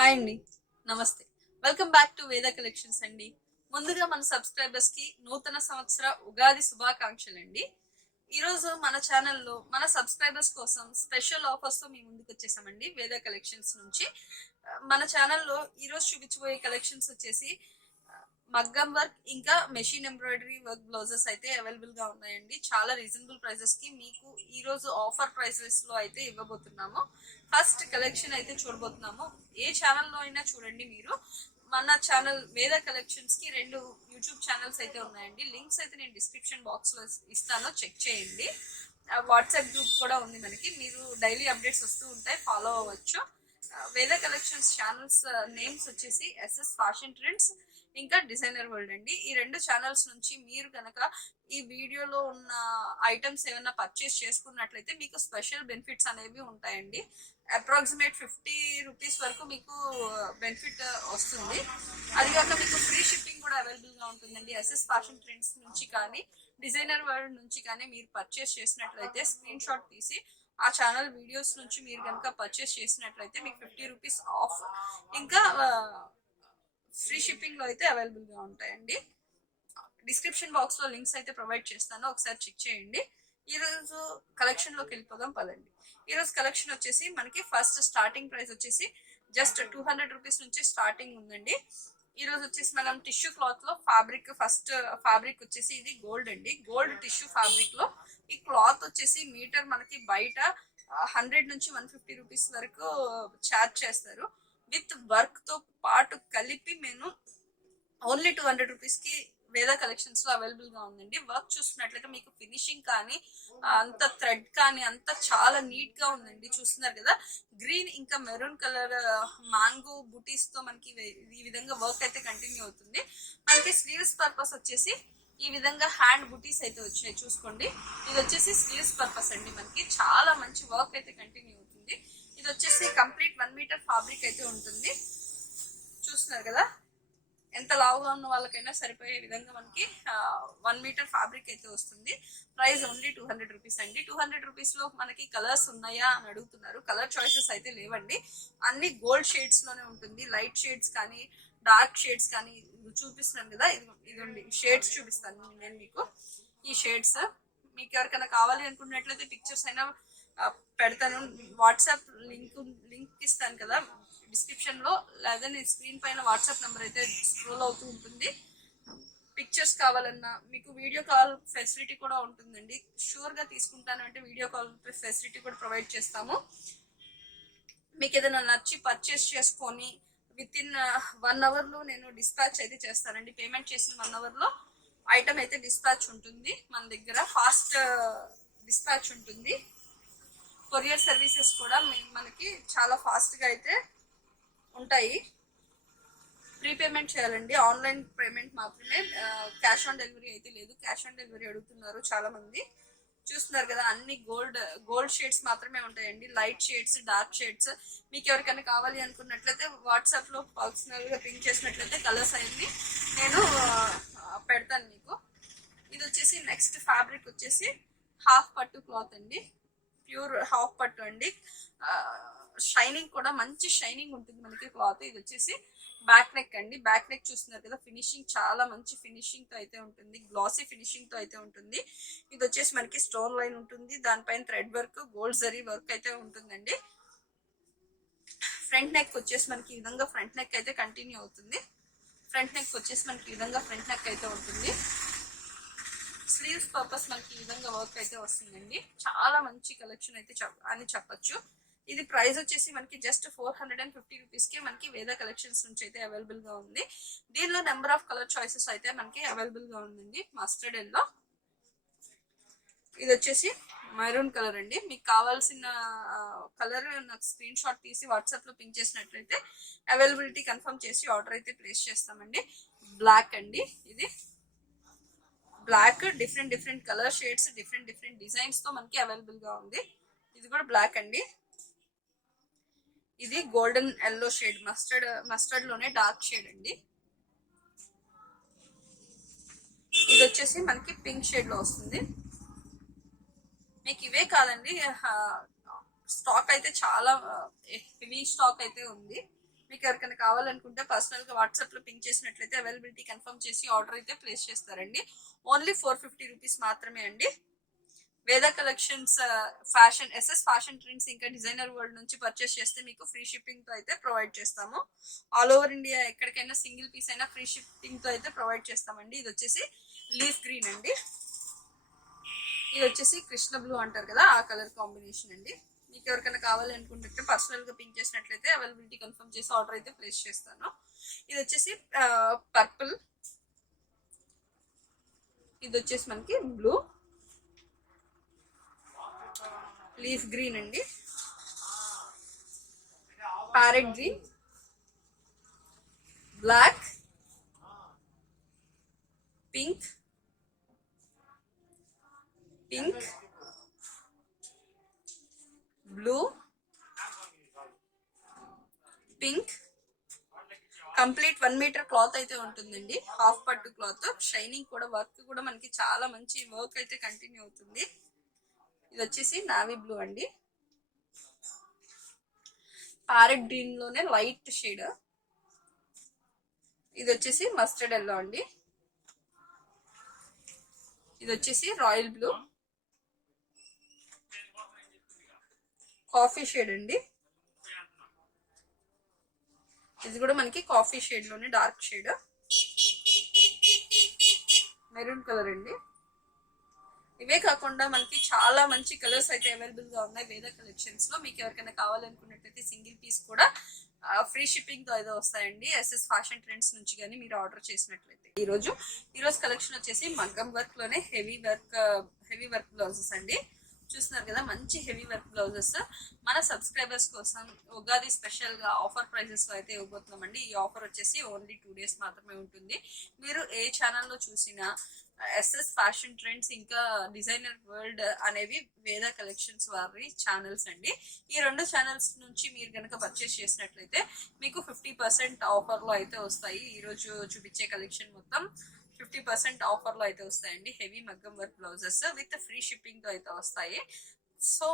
Hi అండి, నమస్తే. Welcome back to Veda collections అండి. ముందుగా మన సబ్స్క్రైబర్స్ కి నూతన సంవత్సర ఉగాది శుభాకాంక్షలు అండి. ఈరోజు మన ఛానల్లో మన సబ్స్క్రైబర్స్ కోసం స్పెషల్ ఆఫర్స్ తో మీ ముందుకు వచ్చేసామండి వేద కలెక్షన్స్ నుంచి. మన ఛానల్లో ఈరోజు చూపించబోయే కలెక్షన్స్ వచ్చేసి మగ్గం వర్క్ ఇంకా మెషిన్ ఎంబ్రాయిడరీ వర్క్ బ్లౌజెస్ అయితే అవైలబుల్ గా ఉన్నాయండి. చాలా రీజనబుల్ ప్రైసెస్ కి మీకు ఈ రోజు ఆఫర్ ప్రైసెస్ లో అయితే ఇవ్వబోతున్నాము. ఫస్ట్ కలెక్షన్ అయితే చూడబోతున్నాము. ఏ ఛానల్లో అయినా చూడండి మీరు. మన ఛానల్ వేద కలెక్షన్స్ కి రెండు యూట్యూబ్ ఛానల్స్ అయితే ఉన్నాయండి. లింక్స్ అయితే నేను డిస్క్రిప్షన్ బాక్స్ లో ఇస్తాను, చెక్ చేయండి. వాట్సాప్ గ్రూప్ కూడా ఉంది మనకి, మీరు డైలీ అప్డేట్స్ వస్తూ ఉంటాయి, ఫాలో అవ్వచ్చు. వేద కలెక్షన్స్ ఛానల్స్ నేమ్స్ వచ్చేసి ఎస్ఎస్ ఫ్యాషన్ ట్రెండ్స్ ఇంకా డిజైనర్ వరల్డ్ అండి. ఈ రెండు ఛానల్స్ నుంచి మీరు కనుక ఈ వీడియోలో ఉన్న ఐటమ్స్ ఏమైనా పర్చేస్ చేసుకున్నట్లయితే మీకు స్పెషల్ బెనిఫిట్స్ అనేవి ఉంటాయండి. అప్రాక్సిమేట్ 50 రూపీస్ వరకు మీకు బెనిఫిట్ వస్తుంది. అది కాక మీకు ఫ్రీ షిప్పింగ్ కూడా అవైలబుల్ గా ఉంటుందండి. ఎస్ఎస్ ఫ్యాషన్ ట్రెండ్స్ నుంచి కానీ డిజైనర్ వరల్డ్ నుంచి కానీ మీరు పర్చేస్ చేసినట్లయితే స్క్రీన్ షాట్ తీసి ఆ ఛానల్ వీడియోస్ నుంచి మీరు కనుక పర్చేస్ చేసినట్లయితే మీకు 50 రూపీస్ ఆఫ్ ఇంకా ఫ్రీ షిప్పింగ్ లో అయితే అవైలబుల్ గా ఉంటాయండి. డిస్క్రిప్షన్ బాక్స్ లో లింక్స్ అయితే ప్రొవైడ్ చేస్తాను, ఒకసారి చెక్ చేయండి. ఈ రోజు కలెక్షన్ లోకి వెళ్ళిపోదాం పదండి. ఈ రోజు కలెక్షన్ వచ్చేసి మనకి ఫస్ట్ స్టార్టింగ్ ప్రైస్ వచ్చేసి జస్ట్ 200 రూపీస్ నుంచి స్టార్టింగ్ ఉందండి. ఈ రోజు వచ్చేసి మనం టిష్యూ క్లాత్ లో ఫస్ట్ ఫ్యాబ్రిక్ వచ్చేసి ఇది గోల్డ్ అండి. గోల్డ్ టిష్యూ ఫ్యాబ్రిక్ లో ఈ క్లాత్ వచ్చేసి మీటర్ మనకి బయట 100 నుంచి 150 రూపీస్ వరకు ఛార్జ్ చేస్తారు. విత్ వర్క్ తో పాటు కలిపి మేము ఓన్లీ 200 రూపీస్ కి వేద కలెక్షన్స్ లో అవైలబుల్ గా ఉందండి. వర్క్ చూస్తున్నట్లయితే మీకు ఫినిషింగ్ కానీ అంత థ్రెడ్ కానీ అంత చాలా నీట్ గా ఉందండి. చూస్తున్నారు కదా, గ్రీన్ ఇంకా మెరూన్ కలర్ మ్యాంగో బుటీస్ తో మనకి ఈ విధంగా వర్క్ అయితే కంటిన్యూ అవుతుంది. మనకి స్లీవ్స్ పర్పస్ వచ్చేసి ఈ విధంగా హ్యాండ్ బుటీస్ అయితే వచ్చాయి, చూసుకోండి. ఇది వచ్చేసి స్లీవ్స్ పర్పస్ అండి. మనకి చాలా మంచి వర్క్ అయితే కంటిన్యూ అవుతుంది. ఇది వచ్చేసి కంప్లీట్ 1 మీటర్ ఫ్యాబ్రిక్ అయితే ఉంటుంది. చూస్తున్నారు కదా, ఎంత లావుగా ఉన్న వాళ్ళకైనా సరిపోయే విధంగా మనకి 1 మీటర్ ఫ్యాబ్రిక్ అయితే వస్తుంది. ప్రైస్ ఓన్లీ 200 రూపీస్ అండి. 200 రూపీస్ లో మనకి కలర్స్ ఉన్నాయా అని అడుగుతున్నారు. కలర్ చాయిసెస్ అయితే లేవండి, అన్ని గోల్డ్ షేడ్స్ లోనే ఉంటుంది. లైట్ షేడ్స్ కానీ డార్క్ షేడ్స్ కానీ చూపిస్తున్నాను కదా, ఇది షేడ్స్ చూపిస్తాను నేను మీకు. ఈ షేడ్స్ మీకు ఎవరికైనా కావాలి అనుకున్నట్లయితే పిక్చర్స్ అయినా పెడతాను. వాట్సాప్ లింక్ ఇస్తాను కదా డిస్క్రిప్షన్ లో, లేదా నేను స్క్రీన్ పైన వాట్సాప్ నెంబర్ అయితే స్క్రోల్ అవుతూ ఉంటుంది. పిక్చర్స్ కావాలన్నా మీకు వీడియో కాల్ ఫెసిలిటీ కూడా ఉంటుందండి. షూర్ గా తీసుకుంటాను అంటే వీడియో కాల్ ఫెసిలిటీ కూడా ప్రొవైడ్ చేస్తాము. మీకు ఏదైనా నచ్చి పర్చేస్ చేసుకొని విత్ ఇన్ 1 అవర్ లో నేను డిస్పాచ్ అయితే చేస్తానండి. పేమెంట్ చేసిన 1 అవర్ లో ఐటమ్ అయితే డిస్పాచ్ ఉంటుంది. మన దగ్గర ఫాస్ట్ డిస్పాచ్ ఉంటుంది. కొరియర్ సర్వీసెస్ కూడా మనకి చాలా ఫాస్ట్ గా అయితే ఉంటాయి. ప్రీపేమెంట్ చేయాలండి, ఆన్లైన్ పేమెంట్ మాత్రమే, క్యాష్ ఆన్ డెలివరీ అయితే లేదు. క్యాష్ ఆన్ డెలివరీ అడుగుతున్నారు చాలా మంది. చూస్తున్నారు కదా, అన్ని గోల్డ్ షేడ్స్ మాత్రమే ఉంటాయండి. లైట్ షేడ్స్, డార్క్ షేడ్స్ మీకు ఎవరికైనా కావాలి అనుకున్నట్లయితే వాట్సాప్ లో పర్సనల్ గా పింక్ చేసినట్లయితే కలర్స్ అన్ని నేను పెడతాను మీకు. ఇది వచ్చేసి నెక్స్ట్ ఫ్యాబ్రిక్ వచ్చేసి హాఫ్ పట్టు క్లాత్ అండి, ప్యూర్ హాఫ్ పట్టు అండి. షైనింగ్ కూడా మంచి షైనింగ్ ఉంటుంది మనకి క్లాత్. ఇది వచ్చేసి బ్యాక్ నెక్ అండి. బ్యాక్ నెక్ చూస్తున్నారు కదా, ఫినిషింగ్ చాలా మంచి ఫినిషింగ్ తో అయితే ఉంటుంది, గ్లాసీ ఫినిషింగ్ తో అయితే ఉంటుంది. ఇది వచ్చేసి మనకి స్టోన్ లైన్ ఉంటుంది, దానిపైన thread work, gold zari work అయితే ఉంటుందండి. ఫ్రంట్ నెక్ వచ్చేసి మనకి ఈ విధంగా ఫ్రంట్ నెక్ అయితే కంటిన్యూ అవుతుంది. ఫ్రంట్ నెక్ వచ్చేసి మనకి ఈ విధంగా ఫ్రంట్ నెక్ అయితే ఉంటుంది. స్లీవ్స్ పర్పస్ మనకి ఈ విధంగా వర్క్ అయితే వస్తుందండి. చాలా మంచి కలెక్షన్ అయితే అని చెప్పొచ్చు. ఇది ప్రైస్ వచ్చేసి మనకి జస్ట్ 450 రూపీస్ కి మనకి వేద కలెక్షన్స్ నుంచి అయితే అవైలబుల్ గా ఉంది. దీనిలో నెంబర్ ఆఫ్ కలర్ చాయిసెస్ అయితే మనకి అవైలబుల్ గా ఉందండి. మస్టర్డ్ ఎల్లో, ఇది వచ్చేసి మెరూన్ కలర్ అండి. మీకు కావాల్సిన కలర్ నాకు స్క్రీన్ షాట్ తీసి వాట్సాప్ లో పింక్ చేసినట్లయితే అవైలబిలిటీ కన్ఫర్మ్ చేసి ఆర్డర్ అయితే ప్లేస్ చేస్తామండి. బ్లాక్ అండి, ఇది black, different colour shades, different designs తో మనకి అవైలబుల్ గా ఉంది. ఇది కూడా బ్లాక్ అండి. ఇది గోల్డెన్ ఎల్లో షేడ్, మస్టర్డ్ లోనే డార్క్ షేడ్ అండి. ఇది వచ్చేసి మనకి పింక్ షేడ్ లో వస్తుంది. మీకు ఇవే కాదండి, స్టాక్ అయితే చాలా హెవీ స్టాక్ అయితే ఉంది. మీకు ఎవరికైనా కావాలనుకుంటే పర్సనల్ గా వాట్సాప్ లో పింక్ చేసినట్లయితే అవైలబిలిటీ కన్ఫర్మ్ చేసి ఆర్డర్ అయితే ప్లేస్ చేస్తారండి. ఓన్లీ 450 రూపీస్ మాత్రమే అండి. Veda collections fashion SS fashion trends ఇంకా డిజైనర్ వరల్డ్ నుంచి పర్చేస్ చేస్తే మీకు ఫ్రీ షిప్పింగ్ తో అయితే ప్రొవైడ్ చేస్తాము. ఆల్ ఓవర్ ఇండియా ఎక్కడికైనా సింగిల్ పీస్ అయినా ఫ్రీ షిప్పింగ్ తో అయితే ప్రొవైడ్ చేస్తామండి. ఇది వచ్చేసి లీఫ్ గ్రీన్ అండి. ఇది వచ్చేసి కృష్ణ బ్లూ అంటారు కదా, ఆ కలర్ కాంబినేషన్ అండి. మీకు ఎవరికైనా కావాలి అనుకుంటే పర్సనల్ గా పింక్ చేసినట్లయితే అవైలబిలిటీ కన్ఫర్మ్ చేసి ఆర్డర్ అయితే ప్లేస్ చేస్తాను. ఇది వచ్చేసి పర్పుల్, ఇది వచ్చేసి మనకి బ్లూ, లీఫ్ గ్రీన్ అండి, parrot green, black, pink, pink, blue, pink. Complete 1 metre cloth అయితే ఉంటుందండి. హాఫ్ పట్టు క్లాత్, షైనింగ్ కూడా, వర్క్ కూడా మనకి చాలా మంచి వర్క్ అయితే కంటిన్యూ అవుతుంది. ఇది వచ్చేసి నావీ బ్లూ అండి, ప్యారెట్ గ్రీన్ లోనే లైట్ షేడ్. ఇది వచ్చేసి మస్టర్డ్ ఎల్లో అండి. ఇది వచ్చేసి రాయల్ బ్లూ, కాఫీ షేడ్ అండి. ఇది కూడా మనకి కాఫీ షేడ్ లోనే డార్క్ షేడ్, మెరూన్ కలర్ అండి. ఇవే కాకుండా మనకి చాలా మంచి కలర్స్ అయితే అవైలబుల్ గా ఉన్నాయి వేద కలెక్షన్స్ లో. మీకు ఎవరికైనా కావాలనుకున్నట్టయితే సింగిల్ పీస్ కూడా ఫ్రీ షిప్పింగ్ తో అయితే వస్తాయండి ఎస్ఎస్ ఫ్యాషన్ ట్రెండ్స్ నుంచి కానీ మీరు ఆర్డర్ చేసినట్లయితే. ఈ రోజు కలెక్షన్ వచ్చేసి మగ్గం వర్క్ లోనే హెవీ వర్క్ బ్లౌజెస్ అండి. చూస్తున్నారు కదా, మంచి హెవీ వర్క్ బ్లౌజెస్ మన సబ్స్క్రైబర్స్ కోసం ఉగాది స్పెషల్ గా ఆఫర్ ప్రైజెస్ లో అయితే ఇవ్వబోతున్నామండి. ఈ ఆఫర్ వచ్చేసి ఓన్లీ 2 days మాత్రమే ఉంటుంది. మీరు ఏ ఛానల్లో చూసినా ఎస్ఎస్ ఫ్యాషన్ ట్రెండ్స్ ఇంకా డిజైనర్ వరల్డ్ అనేవి వేద కలెక్షన్స్ వారి ఛానల్స్ అండి. ఈ 2 ఛానల్స్ నుంచి మీరు కనుక పర్చేస్ చేసినట్లయితే మీకు 50% ఆఫర్ లో అయితే వస్తాయి. ఈ రోజు చూపించే కలెక్షన్ మొత్తం 50% ఆఫర్ లో అయితే వస్తాయండి. హెవీ మగ్గం work blouses with free shipping తో అయితే వస్తాయి. సో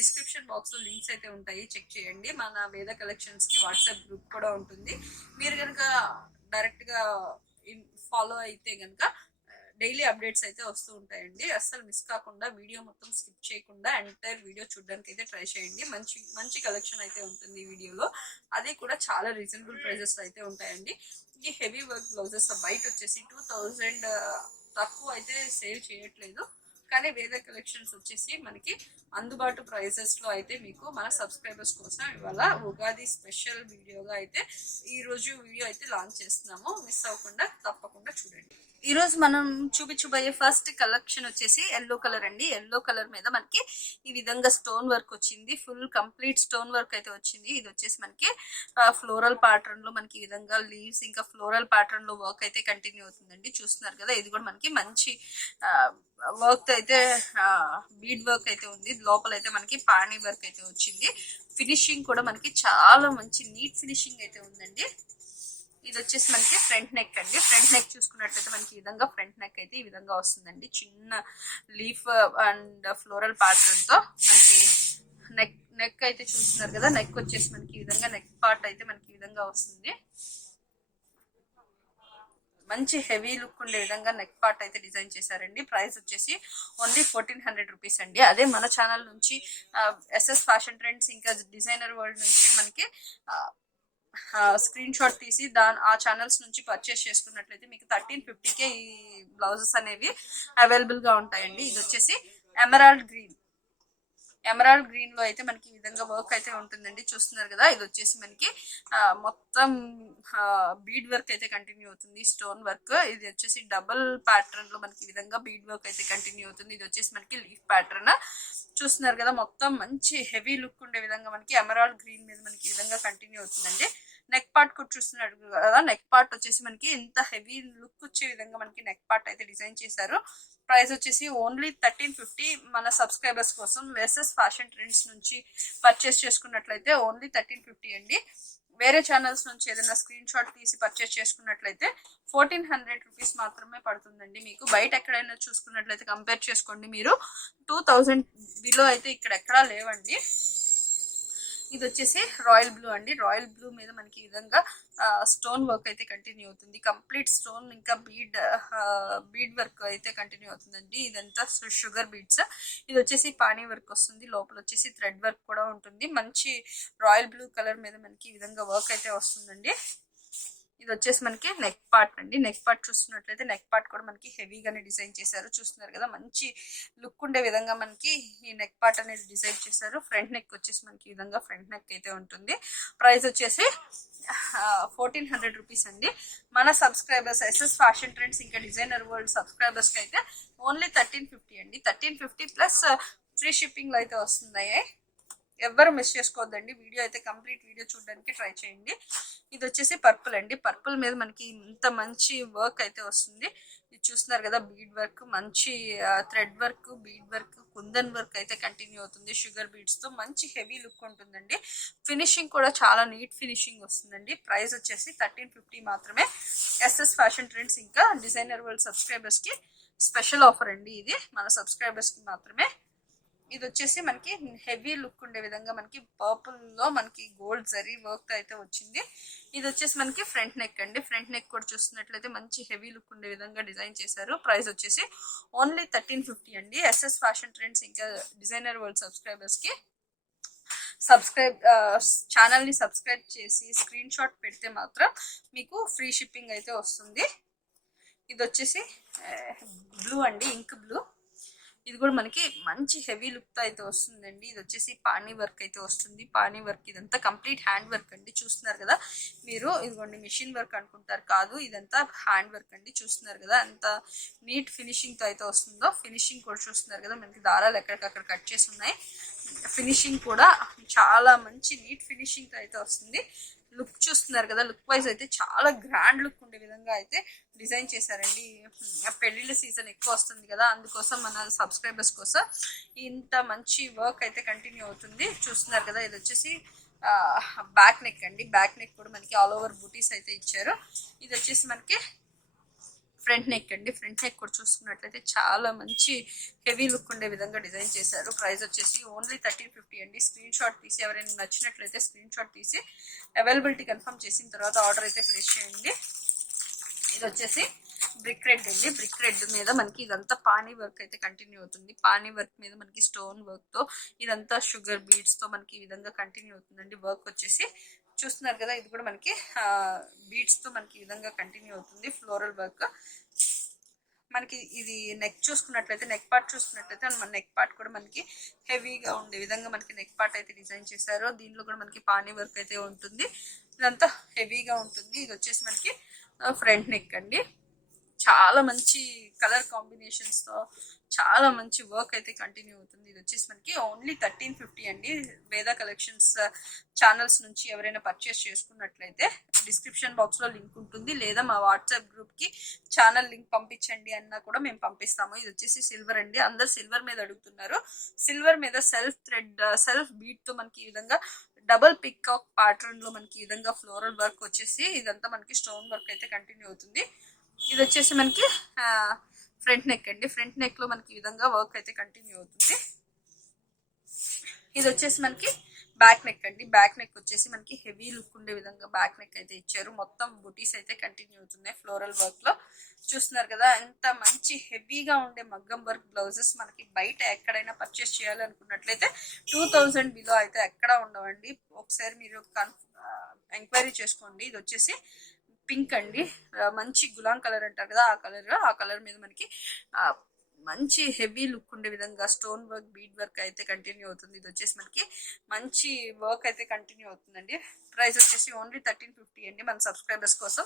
డిస్క్రిప్షన్ బాక్స్ లో లింక్స్ అయితే ఉంటాయి, చెక్ చేయండి. మన వేద కలెక్షన్స్ కి వాట్సాప్ గ్రూప్ కూడా ఉంటుంది. మీరు కనుక డైరెక్ట్ గా ఫాలో అయితే కనుక డైలీ అప్డేట్స్ అయితే వస్తూ ఉంటాయండి. అస్సలు మిస్ కాకుండా వీడియో మొత్తం స్కిప్ చేయకుండా ఎంటైర్ వీడియో చూడడానికి అయితే ట్రై చేయండి. మంచి మంచి కలెక్షన్ అయితే ఉంటుంది ఈ వీడియోలో. అది కూడా చాలా రీజనబుల్ ప్రైజెస్ అయితే ఉంటాయండి. ఈ హెవీ వర్క్ బ్లౌజెస్ బయట వచ్చేసి 2000 తక్కువ అయితే సేల్ చేయట్లేదు, కానీ వేద కలెక్షన్స్ వచ్చేసి మనకి అందుబాటు ప్రైసెస్ లో అయితే మీకు మన సబ్స్క్రైబర్స్ కోసం ఇవాళ ఉగాది స్పెషల్ వీడియోగా అయితే ఈ రోజు వీడియో అయితే లాంచ్ చేస్తున్నాము. మిస్ అవ్వకుండా తప్పకుండా చూడండి. ఈ రోజు మనం చూపించబోయే ఫస్ట్ కలెక్షన్ వచ్చేసి ఎల్లో కలర్ అండి. ఎల్లో కలర్ మీద మనకి ఈ విధంగా స్టోన్ వర్క్ వచ్చింది, ఫుల్ కంప్లీట్ స్టోన్ వర్క్ అయితే వచ్చింది. ఇది వచ్చేసి మనకి ఫ్లోరల్ ప్యాటర్న్ లో మనకి ఈ విధంగా లీవ్స్ ఇంకా ఫ్లోరల్ ప్యాటర్న్ లో వర్క్ అయితే కంటిన్యూ అవుతుందండి. చూస్తున్నారు కదా, ఇది కూడా మనకి మంచి వర్క్ అయితే బీడ్ వర్క్ అయితే ఉంది. లోపల అయితే మనకి పానీ వర్క్ అయితే వచ్చింది. ఫినిషింగ్ కూడా మనకి చాలా మంచి నీట్ ఫినిషింగ్ అయితే ఉందండి. ఇది వచ్చేసి మనకి ఫ్రంట్ నెక్ అండి. ఫ్రంట్ నెక్ చూసుకున్నట్లయితే మనకి ఈ విధంగా ఫ్రంట్ నెక్ అయితే ఈ విధంగా వస్తుందండి. చిన్న లీఫ్ అండ్ ఫ్లోరల్ ప్యాటర్న్ తో మనకి నెక్ అయితే చూస్తున్నారు కదా. నెక్ వచ్చేసి మనకి ఈ విధంగా నెక్ పార్ట్ అయితే మనకి ఈ విధంగా వస్తుంది. మంచి హెవీ లుక్ ఉండే విధంగా నెక్ పార్ట్ అయితే డిజైన్ చేశారండి. ప్రైస్ వచ్చేసి ఓన్లీ 1400 రూపీస్ అండి. అదే మన ఛానల్ నుంచి ఎస్ఎస్ ఫ్యాషన్ ట్రెండ్స్ ఇంకా డిజైనర్ వరల్డ్ నుంచి మనకి స్క్రీన్ షాట్ తీసి ఆ ఛానల్స్ నుంచి పర్చేస్ చేసుకున్నట్లయితే మీకు 1350కే ఈ బ్లౌజెస్ అనేవి అవైలబుల్ గా ఉంటాయండి. ఇది వచ్చేసి ఎమరాల్డ్ గ్రీన్ లో అయితే మనకి ఈ విధంగా వర్క్ అయితే ఉంటుందండి. చూస్తున్నారు కదా, ఇది వచ్చేసి మనకి మొత్తం బీడ్ వర్క్ అయితే కంటిన్యూ అవుతుంది, స్టోన్ వర్క్. ఇది వచ్చేసి డబుల్ ప్యాటర్న్ లో మనకి ఈ విధంగా బీడ్ వర్క్ అయితే కంటిన్యూ అవుతుంది. ఇది వచ్చేసి మనకి లీఫ్ ప్యాటర్న్. చూస్తున్నారు కదా, మొత్తం మంచి హెవీ లుక్ ఉండే విధంగా మనకి ఎమరాల్డ్ గ్రీన్ మీద మనకి ఈ విధంగా కంటిన్యూ అవుతుందండి. నెక్ పార్ట్ కూడా చూస్తున్నారు కదా, నెక్ పార్ట్ వచ్చేసి మనకి ఇంత హెవీ లుక్ వచ్చే విధంగా మనకి నెక్ పార్ట్ అయితే డిజైన్ చేశారు. ప్రైస్ వచ్చేసి ఓన్లీ 1350. మన సబ్స్క్రైబర్స్ కోసం ఎస్ఎస్ ఫ్యాషన్ ట్రెండ్స్ నుంచి పర్చేస్ చేసుకున్నట్లయితే ఓన్లీ 1350 అండి. వేరే ఛానల్స్ నుంచి ఏదైనా స్క్రీన్ షాట్ తీసి పర్చేస్ చేసుకున్నట్లయితే 1400 రూపీస్ మాత్రమే పడుతుందండి. మీకు బయట ఎక్కడైనా చూసుకున్నట్లయితే కంపేర్ చేసుకోండి, మీరు 2000 బిలో అయితే ఇక్కడ ఎక్కడా లేవండి. ఇది వచ్చేసి రాయల్ బ్లూ అండి. రాయల్ బ్లూ మీద మనకి ఈ విధంగా స్టోన్ వర్క్ అయితే కంటిన్యూ అవుతుంది. కంప్లీట్ స్టోన్ ఇంకా బీడ్ వర్క్ అయితే కంటిన్యూ అవుతుందండి. ఇదంతా షుగర్ బీడ్స్. ఇది వచ్చేసి పానీ వర్క్ వస్తుంది. లోపల వచ్చేసి థ్రెడ్ వర్క్ కూడా ఉంటుంది. మంచి రాయల్ బ్లూ కలర్ మీద మనకి ఈ విధంగా వర్క్ అయితే వస్తుందండి. ఇది వచ్చేసి మనకి నెక్ పార్ట్ అండి. నెక్ పార్ట్ చూస్తున్నట్లయితే నెక్ పార్ట్ కూడా మనకి హెవీగానే డిజైన్ చేశారు. చూస్తున్నారు కదా, మంచి లుక్ ఉండే విధంగా మనకి ఈ నెక్ పార్ట్ అనేది డిజైన్ చేశారు. ఫ్రంట్ నెక్ వచ్చేసి మనకి ఈ విధంగా ఫ్రంట్ నెక్ అయితే ఉంటుంది. ప్రైస్ వచ్చేసి 1400 రూపీస్ అండి. మన సబ్స్క్రైబర్స్ ఎస్ఎస్ ఫ్యాషన్ ట్రెండ్స్ ఇంకా డిజైనర్ వరల్డ్ సబ్స్క్రైబర్స్ కి అయితే ఓన్లీ 1350 అండి. 1350 ప్లస్ ఫ్రీ షిప్పింగ్ లో అయితే వస్తున్నాయి. ఎవ్వరు మిస్ చేసుకోవద్దండి. వీడియో అయితే కంప్లీట్ వీడియో చూడడానికి ట్రై చేయండి. ఇది వచ్చేసి పర్పుల్ అండి. పర్పుల్ మీద మనకి ఇంత మంచి వర్క్ అయితే వస్తుంది. ఇది చూస్తున్నారు కదా, బీడ్ వర్క్, మంచి thread work, bead work, kundan work అయితే కంటిన్యూ అవుతుంది. షుగర్ బీడ్స్ తో మంచి హెవీ లుక్ ఉంటుందండి. ఫినిషింగ్ కూడా చాలా నీట్ ఫినిషింగ్ వస్తుందండి. ప్రైస్ వచ్చేసి 1350 మాత్రమే. ఎస్ఎస్ ఫ్యాషన్ ట్రెండ్స్ ఇంకా డిజైనర్ వరల్డ్ సబ్స్క్రైబర్స్ కి స్పెషల్ ఆఫర్ అండి. ఇది మన సబ్స్క్రైబర్స్ కి మాత్రమే. ఇది వచ్చేసి మనకి హెవీ లుక్ ఉండే విధంగా మనకి పర్పుల్ లో మనకి గోల్డ్ జరీ వర్క్ అయితే వచ్చింది. ఇది వచ్చేసి మనకి ఫ్రంట్ నెక్ అండి. ఫ్రంట్ నెక్ కూడా చూస్తున్నట్లయితే మంచి హెవీ లుక్ ఉండే విధంగా డిజైన్ చేశారు. ప్రైస్ వచ్చేసి ఓన్లీ 1350 అండి. ఎస్ఎస్ ఫ్యాషన్ ట్రెండ్స్ ఇంకా డిజైనర్ వరల్డ్ సబ్స్క్రైబర్స్ కి ఛానల్ ని సబ్స్క్రైబ్ చేసి స్క్రీన్ షాట్ పెడితే మాత్రం మీకు ఫ్రీ షిప్పింగ్ అయితే వస్తుంది. ఇది వచ్చేసి బ్లూ అండి, ఇంక్ బ్లూ. ఇది కూడా మనకి మంచి హెవీ లుక్ తో అయితే వస్తుందండి. ఇది వచ్చేసి పానీ వర్క్ అయితే వస్తుంది. పానీ వర్క్ ఇదంతా కంప్లీట్ హ్యాండ్ వర్క్ అండి. చూస్తున్నారు కదా మీరు, ఇదిగోండి మిషన్ వర్క్ అనుకుంటారు, కాదు, ఇదంతా హ్యాండ్ వర్క్ అండి. చూస్తున్నారు కదా ఎంత నీట్ ఫినిషింగ్ తో అయితే వస్తుందో. ఫినిషింగ్ కూడా చూస్తున్నారు కదా, మనకి దారాలు ఎక్కడికక్కడ కట్ చేసి ఉన్నాయి. ఫినిషింగ్ కూడా చాలా మంచి నీట్ ఫినిషింగ్ తో అయితే వస్తుంది. లుక్ చూస్తున్నారు కదా, లుక్ వైజ్ అయితే చాలా గ్రాండ్ లుక్ ఉండే విధంగా అయితే డిజైన్ చేశారండి. పెళ్లిళ్ళ సీజన్ ఎక్కువ వస్తుంది కదా, అందుకోసం మన సబ్స్క్రైబర్స్ కోసం ఇంత మంచి వర్క్ అయితే కంటిన్యూ అవుతుంది. చూస్తున్నారు కదా, ఇది వచ్చేసి బ్యాక్ నెక్ అండి. బ్యాక్ నెక్ కూడా మనకి ఆల్ ఓవర్ బూటీస్ అయితే ఇచ్చారు. ఇది వచ్చేసి మనకి ఫ్రంట్ నెక్ అండి. ఫ్రంట్ నెక్ కూడా చూసుకున్నట్లయితే చాలా మంచి హెవీ లుక్ ఉండే విధంగా డిజైన్ చేశారు. ప్రైస్ వచ్చేసి ఓన్లీ 1350 అండి. స్క్రీన్ షాట్ తీసి ఎవరైనా నచ్చినట్లయితే స్క్రీన్ షాట్ తీసి అవైలబిలిటీ కన్ఫర్మ్ చేసిన తర్వాత ఆర్డర్ అయితే ప్లేస్ చేయండి. ఇది వచ్చేసి బ్రిక్ రెడ్ అండి. బ్రిక్ రెడ్ మీద మనకి ఇదంతా పానీ వర్క్ అయితే కంటిన్యూ అవుతుంది. పానీ వర్క్ మీద మనకి స్టోన్ వర్క్ తో ఇదంతా షుగర్ బీడ్స్ తో మనకి ఈ విధంగా కంటిన్యూ అవుతుందండి. వర్క్ వచ్చేసి చూస్తున్నారు కదా, ఇది కూడా మనకి బీడ్స్ తో మనకి ఈ విధంగా కంటిన్యూ అవుతుంది. ఫ్లోరల్ వర్క్ మనకి. ఇది నెక్ చూసుకున్నట్లయితే, నెక్ పార్ట్ చూసుకున్నట్లయితే మన నెక్ పార్ట్ కూడా మనకి హెవీగా ఉండే విధంగా మనకి నెక్ పార్ట్ అయితే డిజైన్ చేశారు. దీనిలో కూడా మనకి పానీ వర్క్ అయితే ఉంటుంది. ఇదంతా హెవీగా ఉంటుంది. ఇది వచ్చేసి మనకి ఫ్రంట్ నెక్ అండి. చాలా మంచి కలర్ కాంబినేషన్స్ తో చాలా మంచి వర్క్ అయితే కంటిన్యూ అవుతుంది. ఇది వచ్చేసి మనకి ఓన్లీ 1350 అండి. వేద కలెక్షన్స్ ఛానల్స్ నుంచి ఎవరైనా పర్చేస్ చేసుకున్నట్లయితే డిస్క్రిప్షన్ బాక్స్ లో లింక్ ఉంటుంది, లేదా మా వాట్సాప్ గ్రూప్ కి ఛానల్ లింక్ పంపించండి అన్నా కూడా మేము పంపిస్తాము. ఇది వచ్చేసి సిల్వర్ అండి. అందరు సిల్వర్ మీద అడుగుతున్నారు. సిల్వర్ మీద సెల్ఫ్ థ్రెడ్ సెల్ఫ్ బీట్ తో మనకి ఈ విధంగా డబుల్ పికాక్ ప్యాటర్న్ లో మనకి ఈ విధంగా ఫ్లోరల్ వర్క్ వచ్చేసి ఇదంతా మనకి స్టోన్ వర్క్ అయితే కంటిన్యూ అవుతుంది. ఇది వచ్చేసి మనకి ఫ్రంట్ నెక్ అండి. ఫ్రంట్ నెక్ లో మనకి ఈ విధంగా వర్క్ అయితే కంటిన్యూ అవుతుంది. ఇది వచ్చేసి మనకి బ్యాక్ నెక్ అండి. బ్యాక్ నెక్ వచ్చేసి మనకి హెవీ లుక్ ఉండే విధంగా బ్యాక్ నెక్ అయితే ఇచ్చారు. మొత్తం బుటీస్ అయితే కంటిన్యూ అవుతున్నాయి ఫ్లోరల్ వర్క్ లో. చూస్తున్నారు కదా, ఎంత మంచి హెవీగా ఉండే మగ్గం వర్క్ బ్లౌజెస్ మనకి బయట ఎక్కడైనా పర్చేస్ చేయాలనుకున్నట్లయితే 2000 బిలో అయితే ఎక్కడ ఉండవండి. ఒకసారి మీరు ఎంక్వైరీ చేసుకోండి. ఇది వచ్చేసి పింక్ అండి. మంచి గులాం కలర్ అంటారు కదా, ఆ కలర్ మీద మనకి మంచి హెవీ లుక్ ఉండే విధంగా స్టోన్ వర్క్ బీడ్ వర్క్ అయితే కంటిన్యూ అవుతుంది. ఇది వచ్చేసి మనకి మంచి వర్క్ అయితే కంటిన్యూ అవుతుందండి. ప్రైస్ వచ్చేసి ఓన్లీ 1350 అండి. మన సబ్స్క్రైబర్స్ కోసం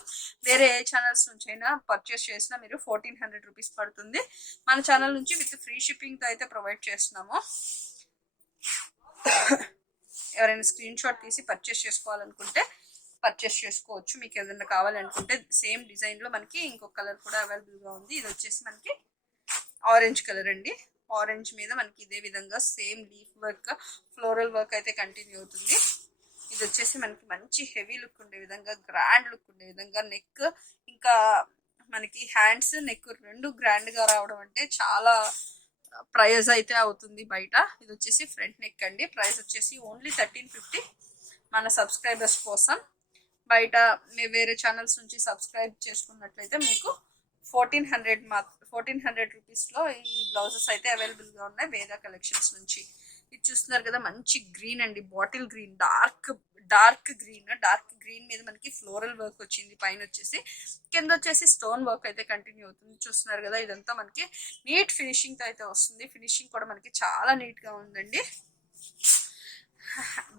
వేరే ఏ ఛానల్స్ నుంచి అయినా పర్చేస్ చేసినా మీరు 1400 రూపీస్ పడుతుంది. మన ఛానల్ నుంచి విత్ ఫ్రీ షిప్పింగ్ తో అయితే ప్రొవైడ్ చేస్తున్నాము. ఎవరైనా స్క్రీన్ షాట్ తీసి పర్చేస్ చేసుకోవాలనుకుంటే పర్చేస్ చేసుకోవచ్చు. మీకు ఏదైనా కావాలనుకుంటే సేమ్ డిజైన్ లో మనకి ఇంకొక కలర్ కూడా అవైలబుల్ గా ఉంది. ఇది వచ్చేసి మనకి ఆరెంజ్ కలర్ అండి. ఆరెంజ్ మీద మనకి ఇదే విధంగా same leaf work floral work అయితే కంటిన్యూ అవుతుంది. ఇది వచ్చేసి మనకి మంచి హెవీ లుక్ ఉండే విధంగా గ్రాండ్ లుక్ ఉండే విధంగా నెక్ ఇంకా మనకి హ్యాండ్స్ నెక్ రెండు గ్రాండ్ గా రావడం అంటే చాలా ప్రైస్ అయితే అవుతుంది బయట. ఇది వచ్చేసి ఫ్రంట్ నెక్ అండి. ప్రైస్ వచ్చేసి ఓన్లీ 1350 మన సబ్స్క్రైబర్స్ కోసం. బయట మీరు వేరే ఛానల్స్ నుంచి సబ్స్క్రైబ్ చేసుకున్నట్లయితే మీకు 1400 రూపీస్లో ఈ బ్లౌజెస్ అయితే అవైలబుల్గా ఉన్నాయి వేద కలెక్షన్స్ నుంచి. ఇది చూస్తున్నారు కదా, మంచి గ్రీన్ అండి, బాటిల్ గ్రీన్, డార్క్ గ్రీన్ మీద మనకి ఫ్లోరల్ వర్క్ వచ్చింది. పైన వచ్చేసి కింద వచ్చేసి స్టోన్ వర్క్ అయితే కంటిన్యూ అవుతుంది. చూస్తున్నారు కదా, ఇదంతా మనకి నీట్ ఫినిషింగ్ అయితే వస్తుంది. ఫినిషింగ్ కూడా మనకి చాలా నీట్ గా ఉందండి.